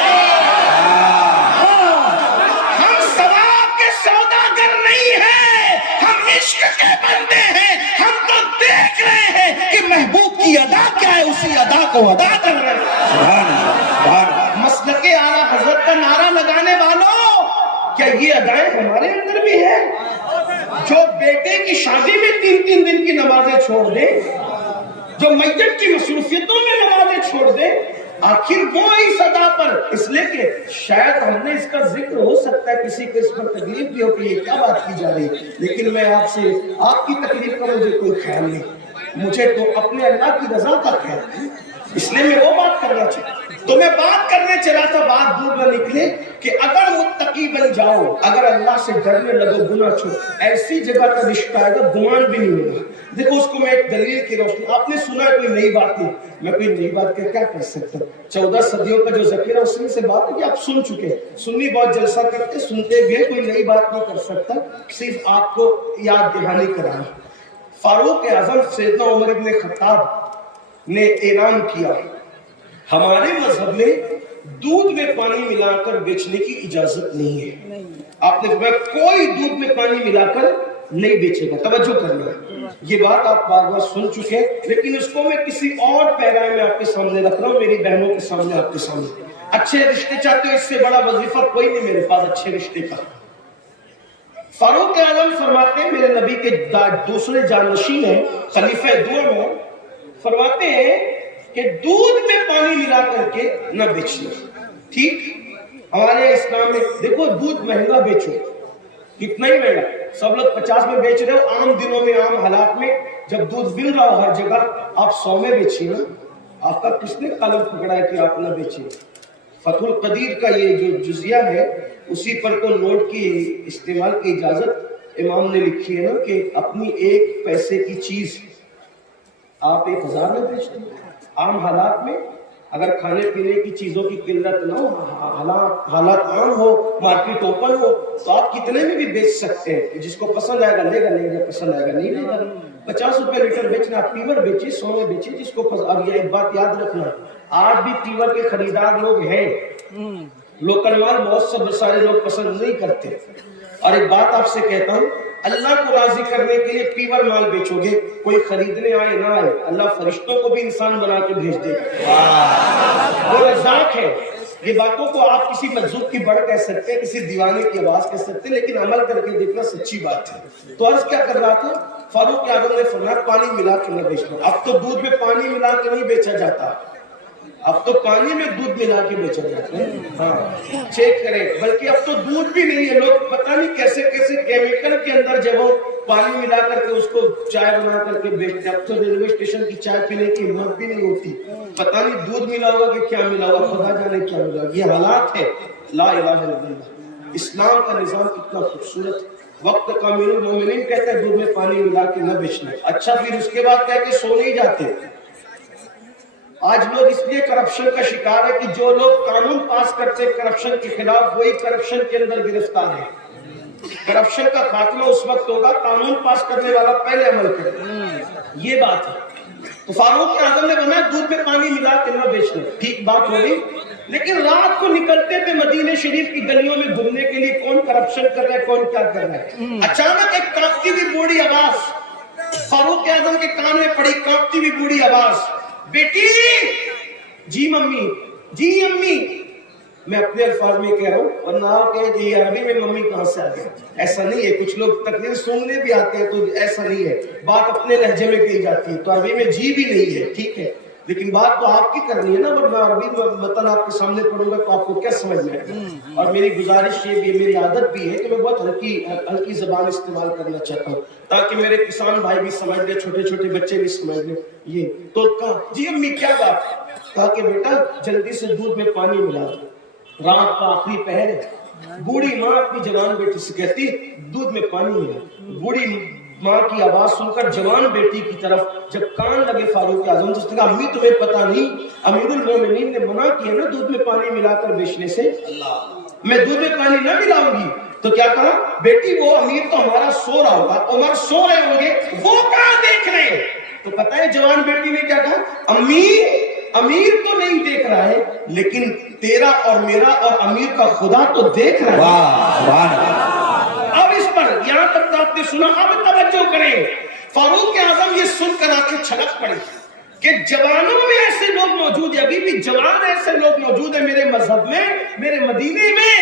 ہم ثواب کے سوداگر نہیں ہیں، ہم عشق کے بندے ہیں۔ ہم تو دیکھ رہے ہیں کہ محبوب کی ادا کیا ہے، اسی ادا کو ادا کر رہے ہیں۔ مسلک اعلیٰ حضرت کا نعرہ لگانے والوں، کیا یہ ادائیں ہمارے اندر بھی ہیں؟ جو بیٹے کی شادی میں 3 دن کی نمازیں چھوڑ دیں، جو میت کی مصروفیتوں میں نمازیں چھوڑ دیں، آخر وہ اس ادا پر، اس لیے کہ شاید ہم نے اس کا ذکر ہو سکتا ہے کسی کو اس پر تکلیف بھی ہو کہ یہ کیا بات کی جا رہی ہے، لیکن میں آپ سے آپ کی تکلیف کا مجھے کوئی خیال نہیں، مجھے تو اپنے اللہ کی رضا کا خیال ہے، اس لیے میں وہ بات کرنا چاہتا ہوں۔ تو میں بات کرنے چلا تھا، بات دور نہ نکلے کہ اگر متقی بن جاؤ، اگر اللہ سے ڈرنے لگو، گناہ چھوڑو، ایسی جگہ کا رشتہ آئے گا گمان بھی نہیں ہوگا۔ دیکھو اس کو میں ایک دلیل کی روشنی، آپ نے سنا ہے کوئی نئی بات نہیں، میں کوئی نئی بات کیا کر سکتا ہوں، 14 صدیوں کا جو ذخیرہ اس سے بات ہے کہ آپ سن چکے، سنی بہت جلسہ کرتے، سنتے بھی کوئی نئی بات نہیں کر سکتا، صرف آپ کو یاد دہانی کرانا۔ فاروق اعظم سیدنا عمر بن خطاب نے اعلان کیا ہمارے مذہب میں دودھ میں پانی ملا کر بیچنے کی اجازت نہیں ہے. آپ نے فرمایا کوئی دودھ میں پانی ملا کر نہیں بیچے گا. توجہ کرنا ہے، یہ بات آپ بار بار سن چکے ہیں، لیکن اس کو میں کسی اور پیرائے میں آپ کے سامنے رکھ رہا ہوں، میری بہنوں کے سامنے، آپ کے سامنے. اچھے رشتے چاہتے ہو، اس سے بڑا وظیفہ کوئی نہیں میرے پاس اچھے رشتے کا. فاروق اعظم فرماتے ہیں، میرے نبی کے دوسرے جانشین ہیں، خلیفہ دوم ہیں، فرماتے ہیں کہ دودھ میں پانی ملا کر کے نہ بیچنا. ٹھیک، ہمارے اسلام میں دیکھو دودھ مہنگا بیچو، کتنا ہی مہنگا، سب لوگ 50 میں بیچ رہے ہو، عام دنوں میں عام حالات میں جب دودھ مل رہا ہو ہر جگہ، آپ 100 میں بیچیے نا. آپ کا کس نے قلم پکڑا ہے کہ آپ نہ بیچیے؟ فتح القدیر کا یہ جو جزیہ ہے اسی پر تو نوٹ کی استعمال کی اجازت امام نے لکھی ہے نا کہ اپنی 1 پیسے کی چیز آپ 1000 میں بیچتے ہیں. عام حالات میں اگر کھانے پینے کی چیزوں کی قلت نہ ہو، حالات عام ہو، مارکیٹ اوپن ہو، تو آپ کتنے میں بھی بیچ سکتے ہیں. جس کو پسند آئے گا لے گا، نہیں پسند آئے گا نہیں لے گا. 50 روپے لیٹر بیچنا، آپ پیور بیچیے، 100 میں بیچیے جس کو پسند. اب یہ ایک بات یاد رکھنا، آج بھی پیور کے خریدار لوگ ہیں، لوکل مال بہت سارے لوگ پسند نہیں کرتے. اور ایک بات آپ سے کہتا ہوں، اللہ کو راضی کرنے کے لیے پیور مال بیچو گے، کوئی خریدنے آئے نہ آئے، اللہ فرشتوں کو بھی انسان بنا کے بھیج دے گا. وہ رزاق ہے. یہ باتوں کو آپ کسی مجذوب کی بڑھ کہہ سکتے ہیں، کسی دیوانے کی آواز کہہ سکتے ہیں، لیکن عمل کر کے دیکھنا سچی بات ہے. تو عرض کیا کر رہا تھا، فاروق اعظم نے فرمایا پانی ملا کے نہ بیچنا. اب تو دودھ میں پانی ملا کے نہیں بیچا جاتا، اب تو پانی میں دودھ ملا کے بیچا جاتا ہے. ہاں چیک کریں، بلکہ اب تو دودھ بھی نہیں ہے، لوگ پتہ نہیں کیسے کیسے کیمیکل کے اندر جب وہ پانی ملا کر کے اس کو چائے بنا کر کے بیچتے. اب تو ریلوے اسٹیشن کی چائے پینے کی ہمت بھی نہیں ہوتی، پتہ نہیں دودھ ملا ہوگا کہ کیا ملا ہوگا، خدا جانے کیا ملا ہوگا. یہ حالات ہے. لا الہ الا اللہ. اسلام کا نظام کتنا خوبصورت. وقت کا امیر المومنین کہتا ہے دودھ میں پانی ملا کے نہ بیچنا. اچھا پھر اس کے بعد کہہ کے سو نہیں جاتے. آج لوگ اس لیے کرپشن کا شکار ہے کہ جو لوگ قانون پاس کرتے کرپشن کے خلاف، وہی کرپشن کے اندر گرفتار ہے. کرپشن کا خاتمہ اس وقت ہوگا قانون پاس کرنے والا پہلے عمل کرے. یہ بات ہے. تو فاروق اعظم نے بنا دودھ میں پانی ملا کے نہ بیچنا. ٹھیک بات ہو گئی. لیکن رات کو نکلتے تھے مدینے شریف کی گلیوں میں گھومنے کے لیے، کون کرپشن کر رہا ہے، کون کیا کر رہا ہے. اچانک ایک کانپتی ہوئی بوڑھی آواز فاروق اعظم کے کان میں پڑی. کانپتی ہوئی بوڑھی آواز، بیٹی. جی ممی، جی امی. میں اپنے الفاظ میں کہہ رہا ہوں، ورنہ آپ کہیں کہ یہ عربی میں ممی کہاں سے آ گئی. ایسا نہیں ہے. کچھ لوگ تقریر سننے بھی آتے ہیں تو ایسا نہیں ہے، بات اپنے لہجے میں کہی جاتی ہے، تو عربی میں جی بھی نہیں ہے. ٹھیک ہے، لیکن بات تو آپ کی کرنی ہے نا، ورنہ عربی متن آپ کے سامنے پڑھوں گا تو آپ کو کیا سمجھ میں آئے گا. اور میری گزارش یہ بھی ہے، میری عادت بھی ہے کہ میں بہت ہلکی زبان استعمال کرنا چاہتا ہوں تاکہ میرے کسان بھائی بھی سمجھ لیں، چھوٹے چھوٹے بچے بھی سمجھ لیں. یہ تو کہا جی امی کیا بات. کہا کہ بیٹا جلدی سے دودھ میں پانی ملا دو، رات کا آخری پہر ہے. بوڑھی ماں اپنی جوان بیٹی سے کہتی دودھ میں پانی ملا. بوڑھی ماں کی آواز سن کر جوان بیٹی کی طرف جب کان لگے فاروق اعظم تو اس نے کہا امی تمہیں پتہ نہیں امیر المومنین نے منع کیا نا دودھ میں پانی ملا کر بیچنے سے، میں دودھ میں پانی نہ ملاؤں گی. تو کیا کہا، بیٹی وہ امیر تو ہمارا سو رہا ہوگا، عمر سو رہے ہوں گے، وہ کہاں دیکھ رہے ہیں. تو پتہ ہے جوان بیٹی نے کیا کہا، امی امیر تو نہیں دیکھ رہا ہے لیکن تیرا اور میرا اور امیر کا خدا تو دیکھ رہا ہے. اب اس پر یہاں تک آپ نے سنا، اب توجہ کریں. فاروق اعظم یہ سن کر آنکھیں چھلک پڑی کہ جوانوں میں ایسے لوگ موجود ہیں، ابھی بھی جوان ایسے لوگ موجود ہیں میرے مذہب میں، میرے مدینے میں.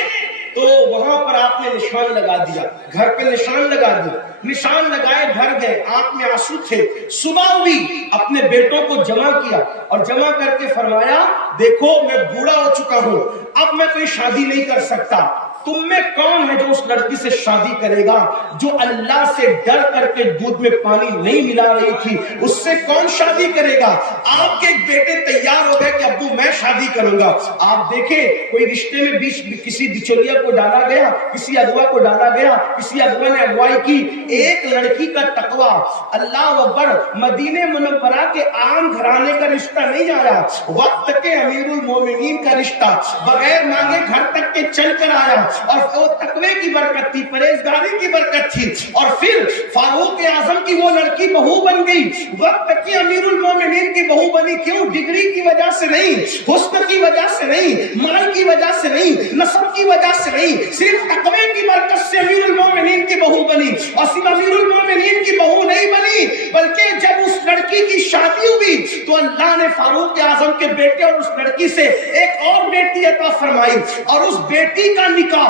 تو وہاں پر آپ نے نشان لگا دیا، گھر پہ نشان لگا دیا. نشان لگائے گھر گئے، آنکھ میں آنسو تھے. صبح ہوئی، اپنے بیٹوں کو جمع کیا اور جمع کر کے فرمایا دیکھو میں بوڑھا ہو چکا ہوں، اب میں کوئی شادی نہیں کر سکتا. تم میں کون ہے جو اس لڑکی سے شادی کرے گا جو اللہ سے ڈر کر کے دودھ میں پانی نہیں ملا رہی تھی؟ اس سے کون شادی کرے گا؟ آپ کے ایک بیٹے تیار ہو گئے کہ ابو میں شادی شادی کروں گا. آپ دیکھیں کوئی رشتے میں کسی بچولیا کو ڈالا گیا, کسی اغوا کو ڈالا گیا, کسی اغوا نے اغوائی کی. ایک لڑکی کا تقوی, اللہ اکبر, مدینے منورہ کے عام گھرانے کا رشتہ نہیں آیا, وقت کے امیر المومنین کا رشتہ بغیر مانگے گھر تک کے چل کر آیا. اور وہ تقوی کی برکت تھی, پرہیزگاری کی برکت تھی. اور پھر فاروق اعظم کی وہ لڑکی بہو بن گئی, وقت کی امیر المومنین کی بہو بنی. کیوں؟ ڈگری کی وجہ سے نہیں, حسن کی وجہ سے نہیں, مال کی وجہ سے نہیں, نسب کی وجہ سے نہیں, صرف تقوی کی برکت سے امیر المومنین کی بہو بنی. اور صرف امیر المومنین کی بہو نہیں بنی, بلکہ جب اس لڑکی کی شادی ہوئی تو اللہ نے فاروق اعظم کے بیٹے اور اس لڑکی سے ایک اور بیٹی عطا فرمائی. اور اس بیٹی کا نکاح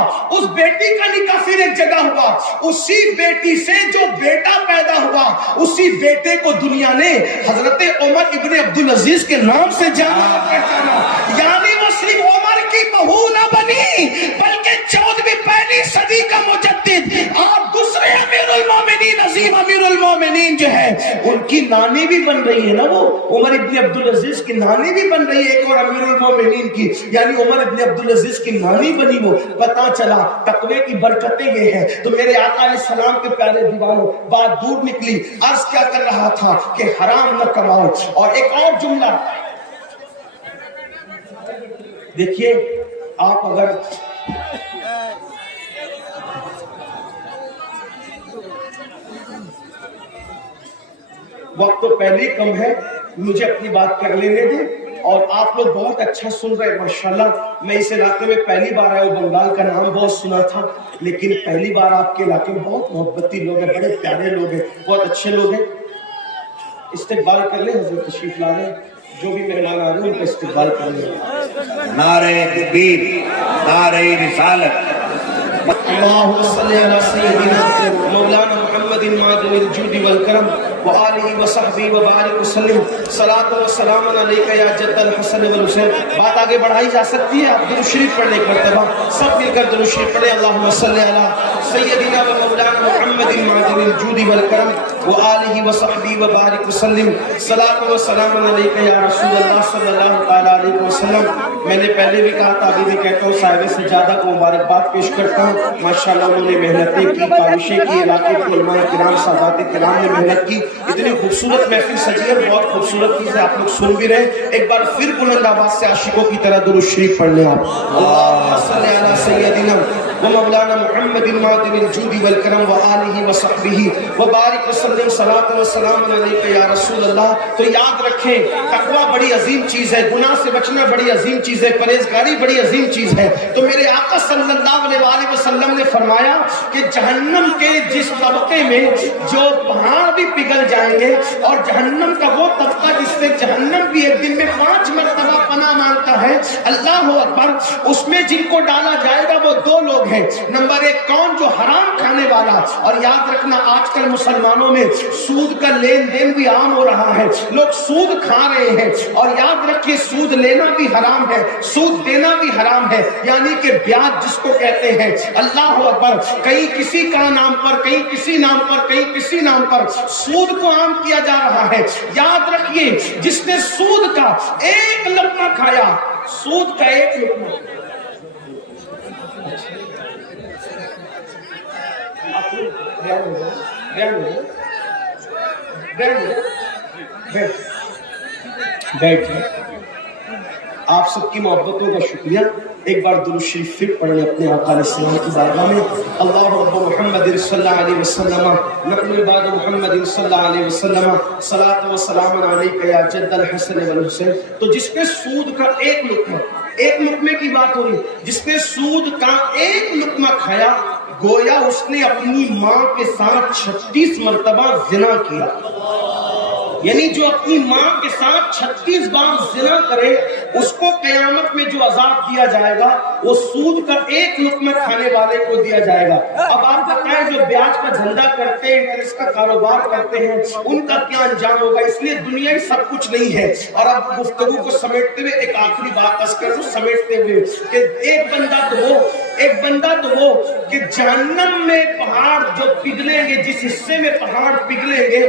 پھر ایک جگہ ہوا. اسی بیٹی سے جو بیٹا پیدا ہوا, اسی بیٹے کو دنیا نے حضرت عمر ابن عبدالعزیز کے نام سے جانا پہچانا. یعنی وہ صرف عمر کی بہو نہ بنی, بلکہ 14ویں پہلی صدی کا مجدد اور دوسرے امیر المومنین, عظیم امیر المومنین جو ہے, ان کی نانی بھی بن رہی ہے نا. وہ عمر ابن عبدالعزیز کی نانی بھی بن رہی ہے, ایک اور امیر المومنین کی, یعنی عمر ابن عبدالعزیز کی نانی بنی. وہ پتا چلا تقوی کی برکتیں یہ ہیں. تو میرے آقا علیہ السلام کے پیارے دیوانوں, بات دور نکلی. عرض کیا کر رہا تھا کہ حرام نہ کماؤ. اور ایک اور جملہ دیکھیے, آپ اگر وقت تو پہلے کم ہے, مجھے اپنی بات کر لینے دیں. اور آپ لوگ بہت اچھا سن رہے ہیں ماشاءاللہ. میں اس علاقے میں پہلی بار آیا ہوں, بنگال کا نام بہت سنا تھا, لیکن پہلی بار آپ کے علاقے میں بہت محبتی لوگ ہیں, بڑے پیارے لوگ ہیں, بہت اچھے لوگ ہیں. استقبال کر لیں, حضرت تشریف لا لیں, جو بھی مہمان آ رہے ہیں ان کا استقبال کر لیں. نعرہ تکبیر, نعرہ رسالت. اللهم صل على سيدنا مولانا محمد معدن الجود والكرم وآلہ وصحبہ وبارک وسلم. صلاۃ و سلام علیک یا جد الحسن والحسین. بات آگے بڑھائی جا سکتی ہے, آپ درود شریف پڑھنے کی مرتبہ سب مل کر درود شریف پڑھیں. اللهم صل على سیدنا و مولانا محمد معدن الجود والکرم وآلہ وصحبہ وبارک وسلم. صلاۃ و سلام علیک یا رسول اللہ صلی اللہ تعالی علیہ وسلم. میں نے پہلے بھی کہا تھا, ابھی بھی کہتا ہوں, صاحب سجادہ کو مبارکباد پیش کرتا ہوں. ماشاءاللہ انہوں نے محنتیں کی, کاوشیں کی, علاقے کے علماء کرام, سادات کرام نے محنت کی. اتنی خوبصورت محفل سجی ہے, بہت خوبصورت چیز ہے, آپ لوگ سن بھی رہے. ایک بار پھر بلند آواز سے عاشقوں کی طرح درود شریف پڑھ لیں آپ. اللهم صل علی سیدنا و مولانا محمد معدن الجود والکرم وآلہ وصحبہ وبارک وسلم. صلاۃ و سلام علیک یا رسول اللہ. تو یاد رکھیں, تقوی بڑی عظیم چیز ہے, گناہ سے بچنا بڑی عظیم چیز ہے, پرہیزگاری بڑی عظیم چیز ہے. تو میرے آقا صلی اللہ علیہ وسلم نے فرمایا کہ جہنم کے جس طبقے میں جو پہاڑ بھی پگھل جائیں گے, اور جہنم کا وہ طبقہ جس سے جہنم بھی ایک دن میں 5 مرتبہ پناہ مانگتا ہے, اللہ اکبر, اس میں جن کو ڈالا جائے گا وہ 2 لوگ ہیں. نمبر 1 کون؟ جو حرام کھانے والا. اور یاد رکھنا, آج کل مسلمانوں میں سود کا لین دین بھی عام ہو رہا ہے, لوگ سود کھا رہے ہیں. اور یاد رکھیے, سود لینا بھی حرام ہے, سود دینا بھی حرام ہے, یعنی کہ بیاج جس کو کہتے ہیں. اللہ اکبر, کہیں کسی کا نام پر, کہیں کسی نام پر, کہیں کسی نام پر سود کو عام کیا جا رہا ہے. یاد رکھیے, جس نے سود کا ایک لقمہ کھایا, سود کا ایک لقمہ, آپ سب کی محبتوں کا شکریہ. ایک بار درود شریف پھر پڑھیں اپنے آقا علیہ السلام کی بارگاہ میں. اللہ رب محمد صلی اللہ علیہ وسلم, نحن بعد محمد صلی اللہ علیہ وسلم, صلاۃ و سلام علیک یا جد الحسن والحسین. تو جس پہ سود کا ایک لقمہ, ایک لقمے کی بات ہو رہی, جس نے سود کا ایک لقمہ کھایا, گویا اس نے اپنی ماں کے ساتھ 36 مرتبہ زنا کیا. یعنی جو اپنی ماں کے ساتھ 36 بار زنا کرے, اس کو قیامت میں جو عذاب دیا جائے گا وہ سود کا ایک لقمہ کھانے والے کو دیا جائے گا. اب آپ بتائیں, جو بیاج کا دھندا کرتے ہیں, انٹرسٹ کا کاروبار کرتے ہیں, ان کا کیا انجام ہوگا؟ اس لیے دنیا ہی سب کچھ نہیں ہے. اور اب گفتگو کو سمیٹتے ہوئے ایک آخری بات عرض کروں, سمیٹتے ہوئے, کہ ایک بندہ تو وہ کہ جہنم میں پہاڑ جو پگھلیں گے, جس حصے میں پہاڑ پگھلیں گے,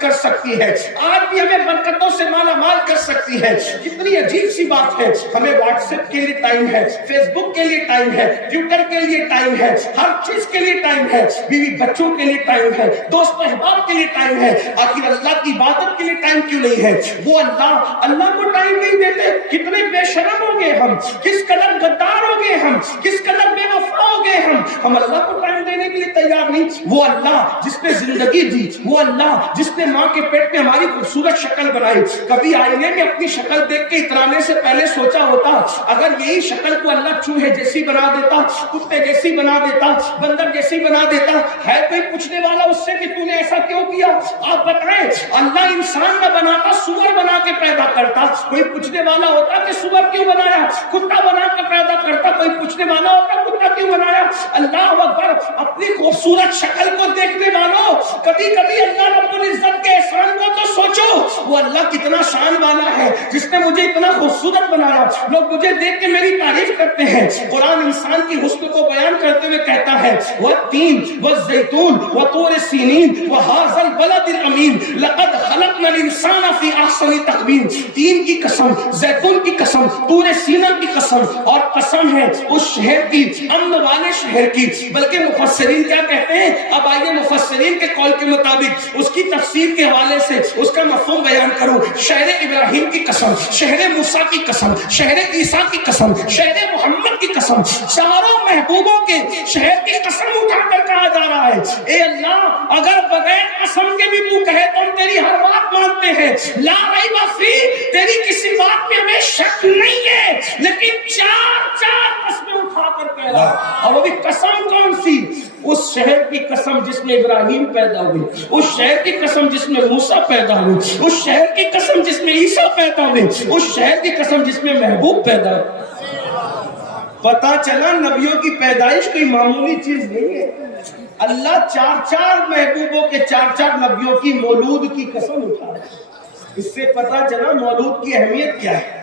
کر سکتی ہے، آج بھی ہمیں برکتوں سے مالا مال کر سکتی ہے۔ کتنی عجیب سی بات ہے، ہمیں واٹس ایپ کے لیے ٹائم ہے، فیس بک کے لیے ٹائم ہے، ٹویٹر کے لیے ٹائم ہے، ہر چیز کے لیے ٹائم ہے، بیوی بچوں کے لیے ٹائم ہے، دوست احباب کے لیے ٹائم ہے، آخر اللہ کی عبادت کے لیے ٹائم کیوں نہیں ہے؟ وہ اللہ کو ٹائم نہیں دیتے۔ کتنے بے شرم ہو گئے ہم، کس قدر غدار ہو گئے ہم، کس قدر بے وفا ہو گئے ہم اللہ کو ٹائم دینے کے لیے تیار نہیں۔ وہ اللہ جس نے زندگی دی، وہ اللہ جس نے ماں کے پیٹ میں ہماری خوبصورت شکل بنائی، کبھی آئینے میں اپنی شکل دیکھ کے اترانے سے پہلے سوچا ہوتا اگر یہی شکل کو اللہ چوہے جیسی بنا دیتا، کتے جیسی بنا دیتا، بندر جیسی بنا دیتا، ہے کوئی پوچھنے والا اس سے کہ تو نے ایسا کیوں کیا؟ آپ بتائیں، اللہ انسان نہ بناتا، سور بنا کے پیدا کرتا، کوئی پوچھنے والا ہوتا کہ سور کیوں بنایا؟ کتا بنا کے پیدا کرتا، کوئی پوچھنے والا ہوتا کتا کیوں بنایا؟ اللہ اکبر۔ اپنی خوبصورت شکل کو دیکھنے والوں، کبھی کبھی اللہ رب العزت کے احسان کو تو سوچو، وہ اللہ کتنا شان والا ہے جس نے مجھے اتنا خوبصورت بنایا۔ لوگ مجھے دیکھ کے میری تعریف کرتے ہیں۔ قرآن انسان کی حسن کو بیان کرتے ہوئے کہتا ہے وَالتِّينِ وَالزَّيْتُونِ وَطُورِ سِينِينَ وَهَٰذَا الْبَلَدِ الْأَمِينِ لَقَدْ خَلَقْنَا الْإِنسَانَ فِي أَحْسَنِ تَقْوِيمٍ۔ تین کی قسم، زیتون کی قسم، طور سینا کی قسم، اور قسم ہے اس شہر کی، امن والے شہر کی۔ بلکہ مفسرین کیا کہتے ہیں؟ اب آئیے مفسرین کے قول کے مطابق اس کی تفسیر کے حوالے سے اس کا مفہوم بیان کروں۔ شہر ابراہیم کی قسم، شہر موسیٰ کی قسم، شہر عیسیٰ کی قسم، شہر محمد کی قسم، چاروں محبوبوں کے شہر کی قسم اٹھا کر کہا جا رہا ہے اے اللہ اگر بغیر قسم کے بھی تو کہے تو ہم تیری ہر بات مانتے ہیں، لا ریب فی، تیری کسی بات میں ہمیں شک نہیں ہے، لیکن چار قسمیں اٹھا کر کہہ رہا۔ اور وہ بھی قسم کون سی؟ اس شہر کی قسم جس میں ابراہیم پیدا ہوئے، اس شہر کی قسم جس میں موسیٰ پیدا ہوئے، اس شہر کی قسم جس میں عیسیٰ پیدا ہوئے، اس شہر کی قسم جس میں محبوب پیدا ہوئے۔ پتا چلا نبیوں کی پیدائش کوئی معمولی چیز نہیں ہے۔ اللہ چار محبوبوں کے چار نبیوں کی مولود کی قسم اٹھا ہے۔ اس سے پتا چلا مولود کی اہمیت کیا ہے،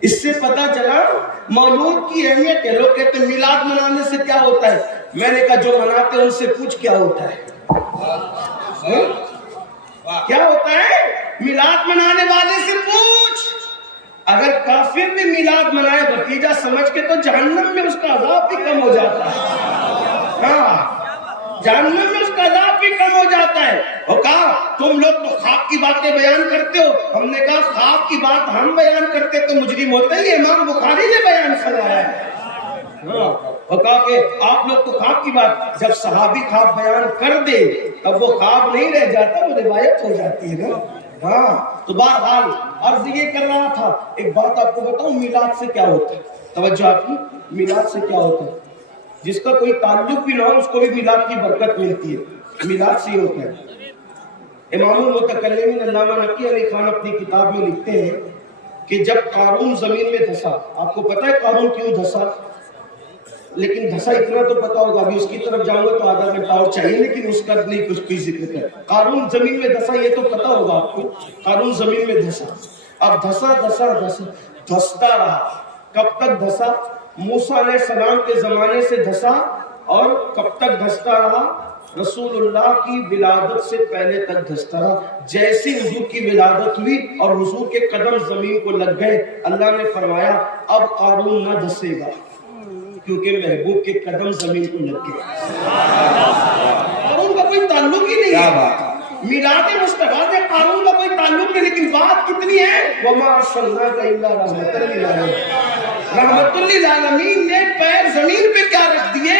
اس سے پتا چلا مولود کی اہمیت ہے۔ لوگ کہتے ہیں میلاد منانے سے کیا ہوتا ہے؟ میں نے کہا جو مناتے ہیں ان سے پوچھ کیا ہوتا ہے، کیا ہوتا ہے؟ میلاد منانے والے سے پوچھ۔ اگر کافر بھی میلاد منائے بھتیجا سمجھ کے تو جہنم میں اس کا عذاب بھی کم ہو جاتا ہے۔ ہاں، جہنم میں اس کا عذاب بھی کم ہو جاتا ہے۔ اور کہا تم لوگ تو خواب کی باتیں بیان کرتے ہو، ہم نے کہا خواب کی بات ہم بیان کرتے تو مجرم ہوتے، یہ امام بخاری نے بیان فرمایا ہے۔ اور کہا کہ آپ لوگ تو خواب کی بات، جب صحابی خواب بیان کر دے تب وہ خواب نہیں رہ جاتا، وہ روایت ہو جاتی ہے نا۔ ہاں تو بہرحال عرض یہ کر رہا تھا، ایک بات آپ کو بتاؤں میلاد سے کیا ہوتا ہے، توجہ آپ کی، میلاد سے کیا ہوتا ہے؟ جس کا کوئی تعلق بھی نہ ہو اس کو بھی میلاد کی برکت ملتی ہے۔ میلاد سے یہ ہوتا ہے، امام المتکلمین علامہ نقی علی خان اپنی کتاب میں لکھتے ہیں کہ جب قارون زمین میں دھسا، آپ کو پتا ہے قارون کیوں دھسا؟ لیکن دھسا اتنا تو پتا ہوگا، ابھی اس کی طرف جاؤں گا تو آدھا گھنٹہ اور چاہیے، لیکن اس کا نہیں کچھ کوئی ذکر کر۔ قارون زمین میں دھسا یہ تو پتا ہوگا آپ کو، قارون زمین میں دھسا۔ اب دھستا رہا، کب تک دھسا؟ موسیٰ علیہ السلام کے زمانے سے دھسا، اور کب تک دھستا رہا؟ رسول اللہ کی ولادت سے پہلے تک دھستا رہا۔ جیسے حضور کی ولادت ہوئی اور حضور کے قدم زمین کو لگ گئے، اللہ نے فرمایا اب قارون نہ دھسے گا، کیونکہ محبوب کے قدم زمین کو لگ گئے۔ قارون کا کوئی تعلق ہی نہیں ہے، میلاد مصطفیٰ سے قارون کا کوئی تعلق نہیں، لیکن بات کتنی ہے، وَمَا أَرْسَلْنَاكَ إِلَّا رَحْمَةً لِلْعَالَمِينَ۔ رحمت للعالمین نے پیر زمین پہ کیا رکھ دیے؟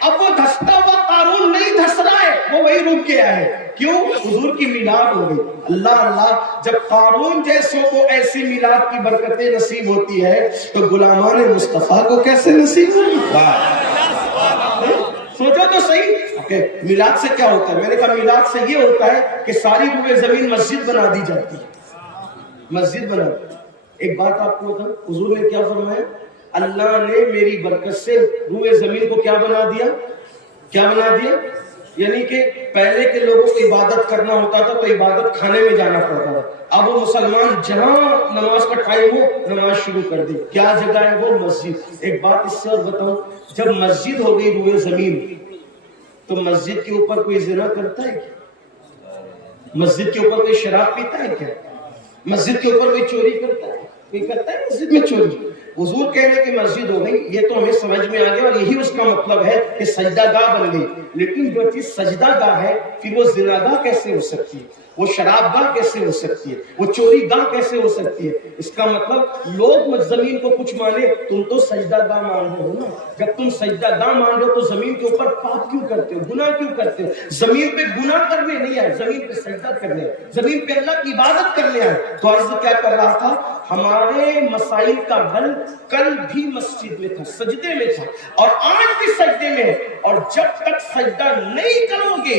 اب وہ دھستا ہوا قارون نہیں دھس رہا ہے، وہ وہی رک گیا ہے۔ کیوں؟ حضور کی میلاد ہو گئی۔ اللہ جب قارون جیسوں کو ایسی میلاد کی برکتیں نصیب ہوتی ہے تو غلامان مصطفیٰ کو کیسے نصیب ہوگی؟ سوچو تو صحیح، میلاد سے کیا ہوتا ہے؟ میں نے کہا میلاد سے یہ ہوتا ہے کہ ساری روئے زمین مسجد بنا دی جاتی ہے، مسجد بنا دی۔ ایک بات آپ کو بتاؤں، حضور نے کیا فرمایا؟ اللہ نے میری برکت سے روئے زمین کو کیا بنا دیا؟ کیا بنا دیا؟ یعنی کہ پہلے کے لوگوں کو عبادت کرنا ہوتا تھا تو عبادت خانے میں جانا پڑتا تھا، اب وہ مسلمان جہاں نماز کا ٹائم ہو نماز شروع کر دے۔ کیا جگہ ہے وہ؟ مسجد۔ ایک بات اس سے اور بتاؤں، جب مسجد ہو گئی روئے زمین تو مسجد کے اوپر کوئی زنا کرتا ہے؟ مسجد کے اوپر کوئی شراب پیتا ہے کیا؟ مسجد کے اوپر کوئی چوری کرتا ہے؟ کوئی کرتا ہے مسجد میں چوری؟ حضور کہنے کہ مسجد ہو گئی، یہ تو ہمیں سمجھ میں آ گیا اور یہی اس کا مطلب ہے کہ سجدہ گاہ بن گئی. لیکن جو چیز سجدہ گاہ ہے پھر وہ زنا گاہ کیسے ہو سکتی ہے؟ وہ شراب گاہ کیسے ہو سکتی ہے؟ وہ چوری گاہ کیسے ہو سکتی ہے؟ اس کا مطلب لوگ زمین کو کچھ مانے، تم تو سجدہ گاہ مان رہے ہو نا. جب تم سجدہ گاہ مان رہے ہو تو زمین کے اوپر پاپ کیوں کرتے ہو، گناہ کیوں کرتے ہو؟ زمین پہ گناہ کرنے نہیں آئے، زمین پہ سجدہ کرنے آئے، زمین پہ اللہ کی عبادت کرنے آئے. تو عرض کیا کر رہا تھا، ہمارے مسائل کا حل کل بھی مسجد میں تھا، سجدے میں تھا، اور آج بھی سجدے میں. اور جب تک سجدہ نہیں کرو گے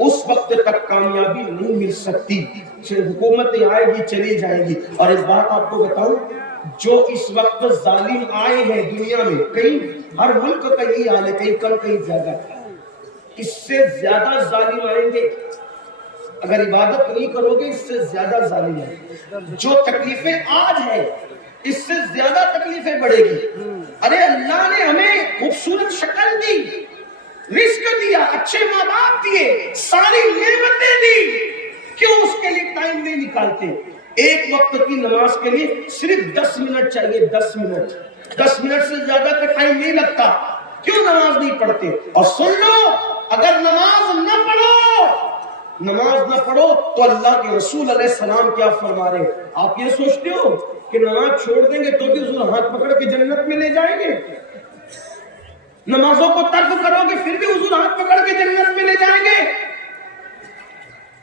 اس وقت تک کامیابی نہیں مل سکتی. حکومتیں آئے گی چلی جائے گی. اور ایک بات آپ کو بتاؤں، جو اس وقت ظالم آئے ہیں دنیا میں، کئی ہر ملک کا یہی حال ہے، کہیں کم کہیں زیادہ، اس سے زیادہ ظالم آئیں گے. اگر عبادت نہیں کرو گے اس سے زیادہ ظالم آئیں گے. جو تکلیفیں آج ہیں اس سے زیادہ تکلیفیں بڑھے گی. ارے اللہ نے ہمیں خوبصورت شکل دی، رزق دیا، اچھے ماں باپ دیے، ساری نعمتیں دی، کیوں اس کے لیے ٹائم نہیں نکالتے؟ ایک وقت کی نماز کے لیے صرف 10 منٹ چاہیے، 10 منٹ، 10 منٹ سے زیادہ کا ٹائم نہیں لگتا. کیوں نماز نہیں پڑھتے؟ اور سن لو، اگر نماز نہ پڑھو تو اللہ کے رسول علیہ السلام کیا فرما رہے؟ آپ یہ سوچتے ہو کہ نماز چھوڑ دیں گے تو بھی حضور ہاتھ پکڑ کے جنت میں لے جائیں گے؟ نمازوں کو ترک کرو گے پھر بھی حضور ہاتھ پکڑ کے جنت میں لے جائیں گے؟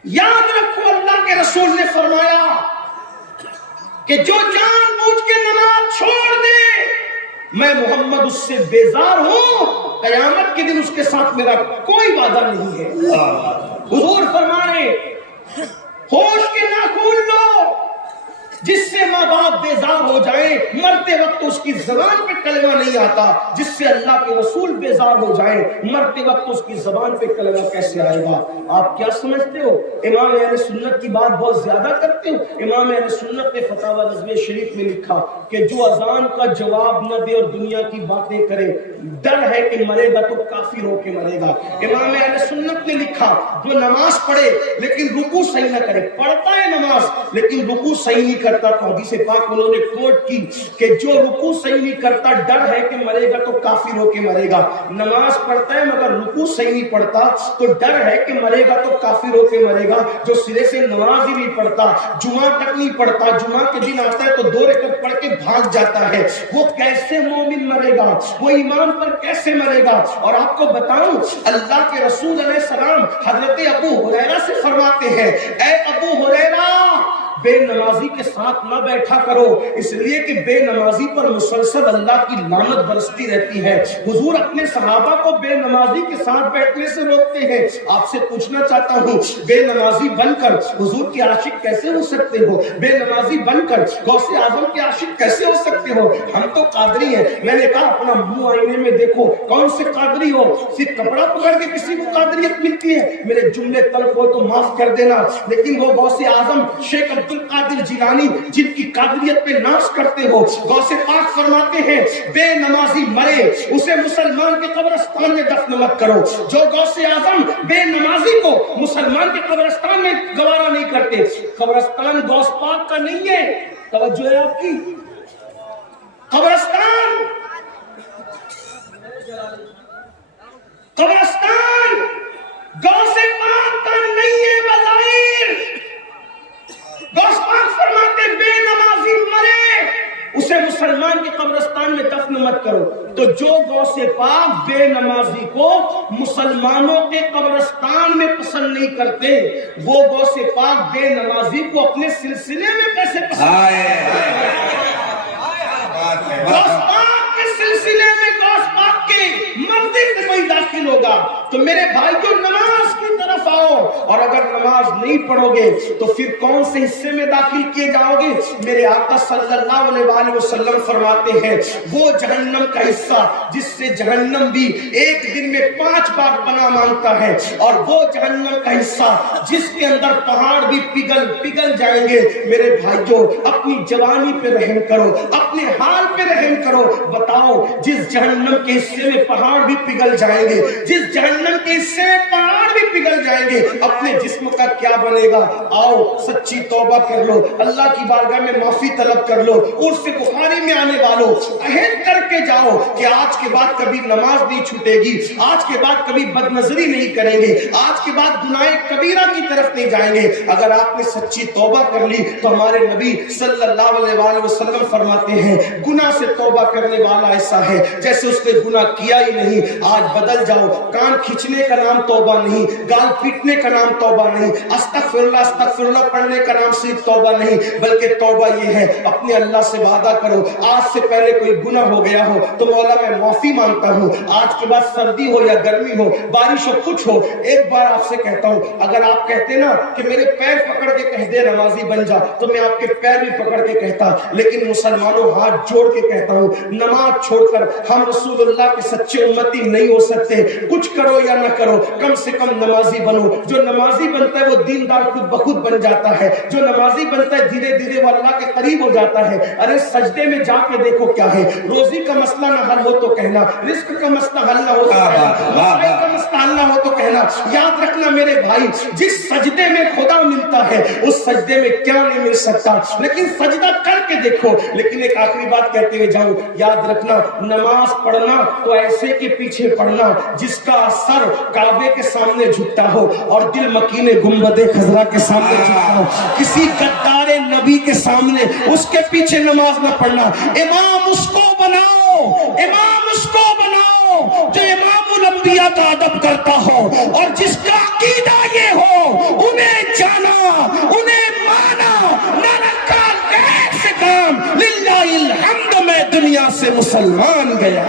یاد رکھو، اللہ کے رسول نے فرمایا کہ جو جان بوجھ کے نماز چھوڑ دے میں محمد اس سے بیزار ہوں، قیامت کے دن اس کے ساتھ میرا کوئی وعدہ نہیں ہے. حضور فرما رہے ہوش کے ناخن لو، جس سے ماں باپ بیزار ہو جائیں، مرتے وقت اس کی زبان پہ کلمہ نہیں آتا، جس سے اللہ کے رسول بیزار ہو جائیں، مرتے وقت اس کی زبان پہ کلمہ کیسے آئے گا؟ آپ کیا سمجھتے ہو امام اہل سنت کی بات بہت زیادہ کرتے ہو؟ امام اہل سنت نے فتاوی رضویہ شریف میں لکھا کہ جو اذان کا جواب نہ دے اور دنیا کی باتیں کرے، ڈر ہے کہ مرے گا تو کافر ہو کے مرے گا. امام اہل سنت نے لکھا جو نماز پڑھے لیکن رکوع صحیح نہ کرے، پڑھتا ہے نماز لیکن رکوع صحیح نہیں کرتا، تو حدیث پاک انہوں نے کوٹ کی کہ جو رکوع صحیح نہیں کرتا ڈر ہے کہ مرے گا تو کافر ہو کے مرے گا. نماز پڑھتا ہے مگر رکوع صحیح نہیں پڑھتا تو ڈر ہے کہ مرے گا تو کافر ہو کے مرے گا. جو سرے سے نماز ہی نہیں پڑھتا، جمعہ تک نہیں پڑھتا، جمعہ کے دن آتا ہے تو 2 رکعت پڑھ کے بھاگ جاتا ہے، وہ کیسے مومن مرے گا؟ وہ ایمان پر کیسے مرے گا؟ اور آپ کو بتاؤں، اللہ کے رسول علیہ السلام حضرت ابو ہریرہ سے فرماتے ہیں، اے ابو ہریرہ، بے نمازی کے ساتھ نہ بیٹھا کرو، اس لیے کہ بے نمازی پر مسلسل اللہ کی لعنت برستی رہتی ہے. حضور اپنے صحابہ کو بے نمازی کے ساتھ بیٹھنے سے روکتے ہیں. آپ سے پوچھنا چاہتا ہوں، بے نمازی بن کر حضور کے عاشق کیسے ہو سکتے ہو؟ بے نمازی بن کر غوث اعظم کے عاشق کیسے ہو سکتے ہو؟ ہم تو قادری ہیں. میں نے کہا اپنا منہ آئینے میں دیکھو، کون سے قادری ہو؟ صرف کپڑا پکڑ کے کسی کو قادریت ملتی ہے؟ میرے جملے تلخ ہو تو معاف کر دینا، لیکن وہ غوث اعظم شیخ عبد القادر جیلانی جن کی قادریت پہ ناز کرتے ہو، غوث پاک فرماتے ہیں بے نمازی مرے اسے مسلمان کے قبرستان میں دفن مت کرو. جو غوث اعظم بے نمازی کو مسلمان کے قبرستان میں گوارا نہیں کرتے، قبرستان غوث پاک کا نہیں ہے. توجہ ہے آپ کی؟ قبرستان غوث پاک کا نہیں ہے. بظاہر غوث پاک فرماتے بے نمازی مرے اسے مسلمان کے قبرستان میں دفن مت کرو. تو جو غوث پاک بے نمازی کو مسلمانوں کے قبرستان میں پسند نہیں کرتے، وہ غوث پاک بے نمازی کو اپنے سلسلے میں کیسے پسند؟ غوث پاک کے سلسلے میں غوث پاک کے مرضی سے کوئی داخل ہوگا. تو میرے بھائی جو نماز کی طرف آؤ، اور اگر نماز نہیں پڑھو گے تو پھر کون سے حصے میں داخل کیے جاؤ گے؟ میرے آقا صلی اللہ علیہ وآلہ وسلم فرماتے ہیں وہ جہنم کا حصہ جس سے جہنم بھی ایک دن میں 5 بار پناہ مانگتا ہے، اور وہ جہنم کا حصہ جس کے اندر پہاڑ بھی پگھل جائیں گے. میرے بھائیوں اپنی جوانی پہ رحم کرو، اپنے حال پہ رحم کرو. بتاؤ جس جہنم کے حصے میں پہاڑ بھی پگھل جائیں گے, جس جہنم کے حصے پہاڑ بھی پگھل جائیں گے, اپنے جسم کا کیا بنے گا؟ آؤ سچی توبہ کر لو, اللہ کی بارگاہ میں معافی طلب کر لو, عرف بخاری میں آنے والوں عہد کر کے جاؤ کہ آج کے بعد کبھی نماز نہیں چھوٹے گی, آج کے بعد کبھی بد نظری نہیں کریں گے, آج کے بعد گناہ کبیرہ کی طرف نہیں جائیں گے. اگر آپ نے سچی توبہ کر لی تو ہمارے نبی صلی اللہ علیہ وآلہ وسلم فرماتے ہیں گناہ سے توبہ کرنے والا ایسا ہے جیسے اس نے گناہ کیا ہی نہیں. آج بدل جاؤ, کان کھچنے کا نام توبہ نہیں, گال پیٹنے کا نام توبہ نہیں, استغفر اللہ پڑھنے کا نام صرف توبہ نہیں, بلکہ توبہ یہ ہے اپنے اللہ سے وعدہ کرو آج سے پہلے کوئی گناہ ہو گیا ہو تو مولا میں معافی مانگتا ہوں, آج کے بعد سردی ہو یا گرمی ہو, بارش ہو, کچھ ہو, ایک بار آپ سے کہتا ہوں اگر آپ کہتے نا کہ میرے پیر پکڑ کے کہہ دے نمازی بن جا تو میں آپ کے پیر بھی پکڑ کے کہتا, لیکن مسلمانوں ہاتھ جوڑ کے کہتا ہوں نماز چھوڑ کر ہم رسول اللہ کے سچے امتی نہیں ہو سکتے. کچھ کرو یا نہ کرو کم سے کم نمازی بنو. جو نمازی بنتا ہے وہ دیندار خود بخود بن جاتا ہے, جو نمازی بنتا ہے دھیرے دھیرے وہ اللہ کے قریب ہو جاتا ہے. ارے سجدے میں جا کے دیکھو کیا ہے, روزی کا مسئلہ نہ حل ہو تو کہنا, رزق کا مسئلہ حل نہ ہو تو کہنا, مسائل کا مسئلہ حل نہ ہو تو کہنا. یاد رکھنا میرے بھائی, جس سجدے میں خدا ملتا ہے اس سجدے میں کیا نہیں مل سکتا, لیکن سجدہ کر کے دیکھو. لیکن ایک آخری بات کہتے ہوئے جاؤں, یاد رکھنا نماز پڑھنا تو ایسے کے پیچھے پڑھنا جس کا سر کعبے کے سامنے جھکتا ہو اور دل مکین گنبد خضرا کے سامنے جھکتا ہو, کسی غدار نبی کے سامنے اس کے پیچھے نماز نہ پڑھنا. امام اس کو بناؤ, امام اس کو بناؤ جو امام الانبیاء کا ادب کرتا ہو اور جس کا عقیدہ یہ ہو انہیں جانا, انہیں مانا, نہ رکھا غیر سے کام. للہ الحمد میں دنیا سے مسلمان گیا.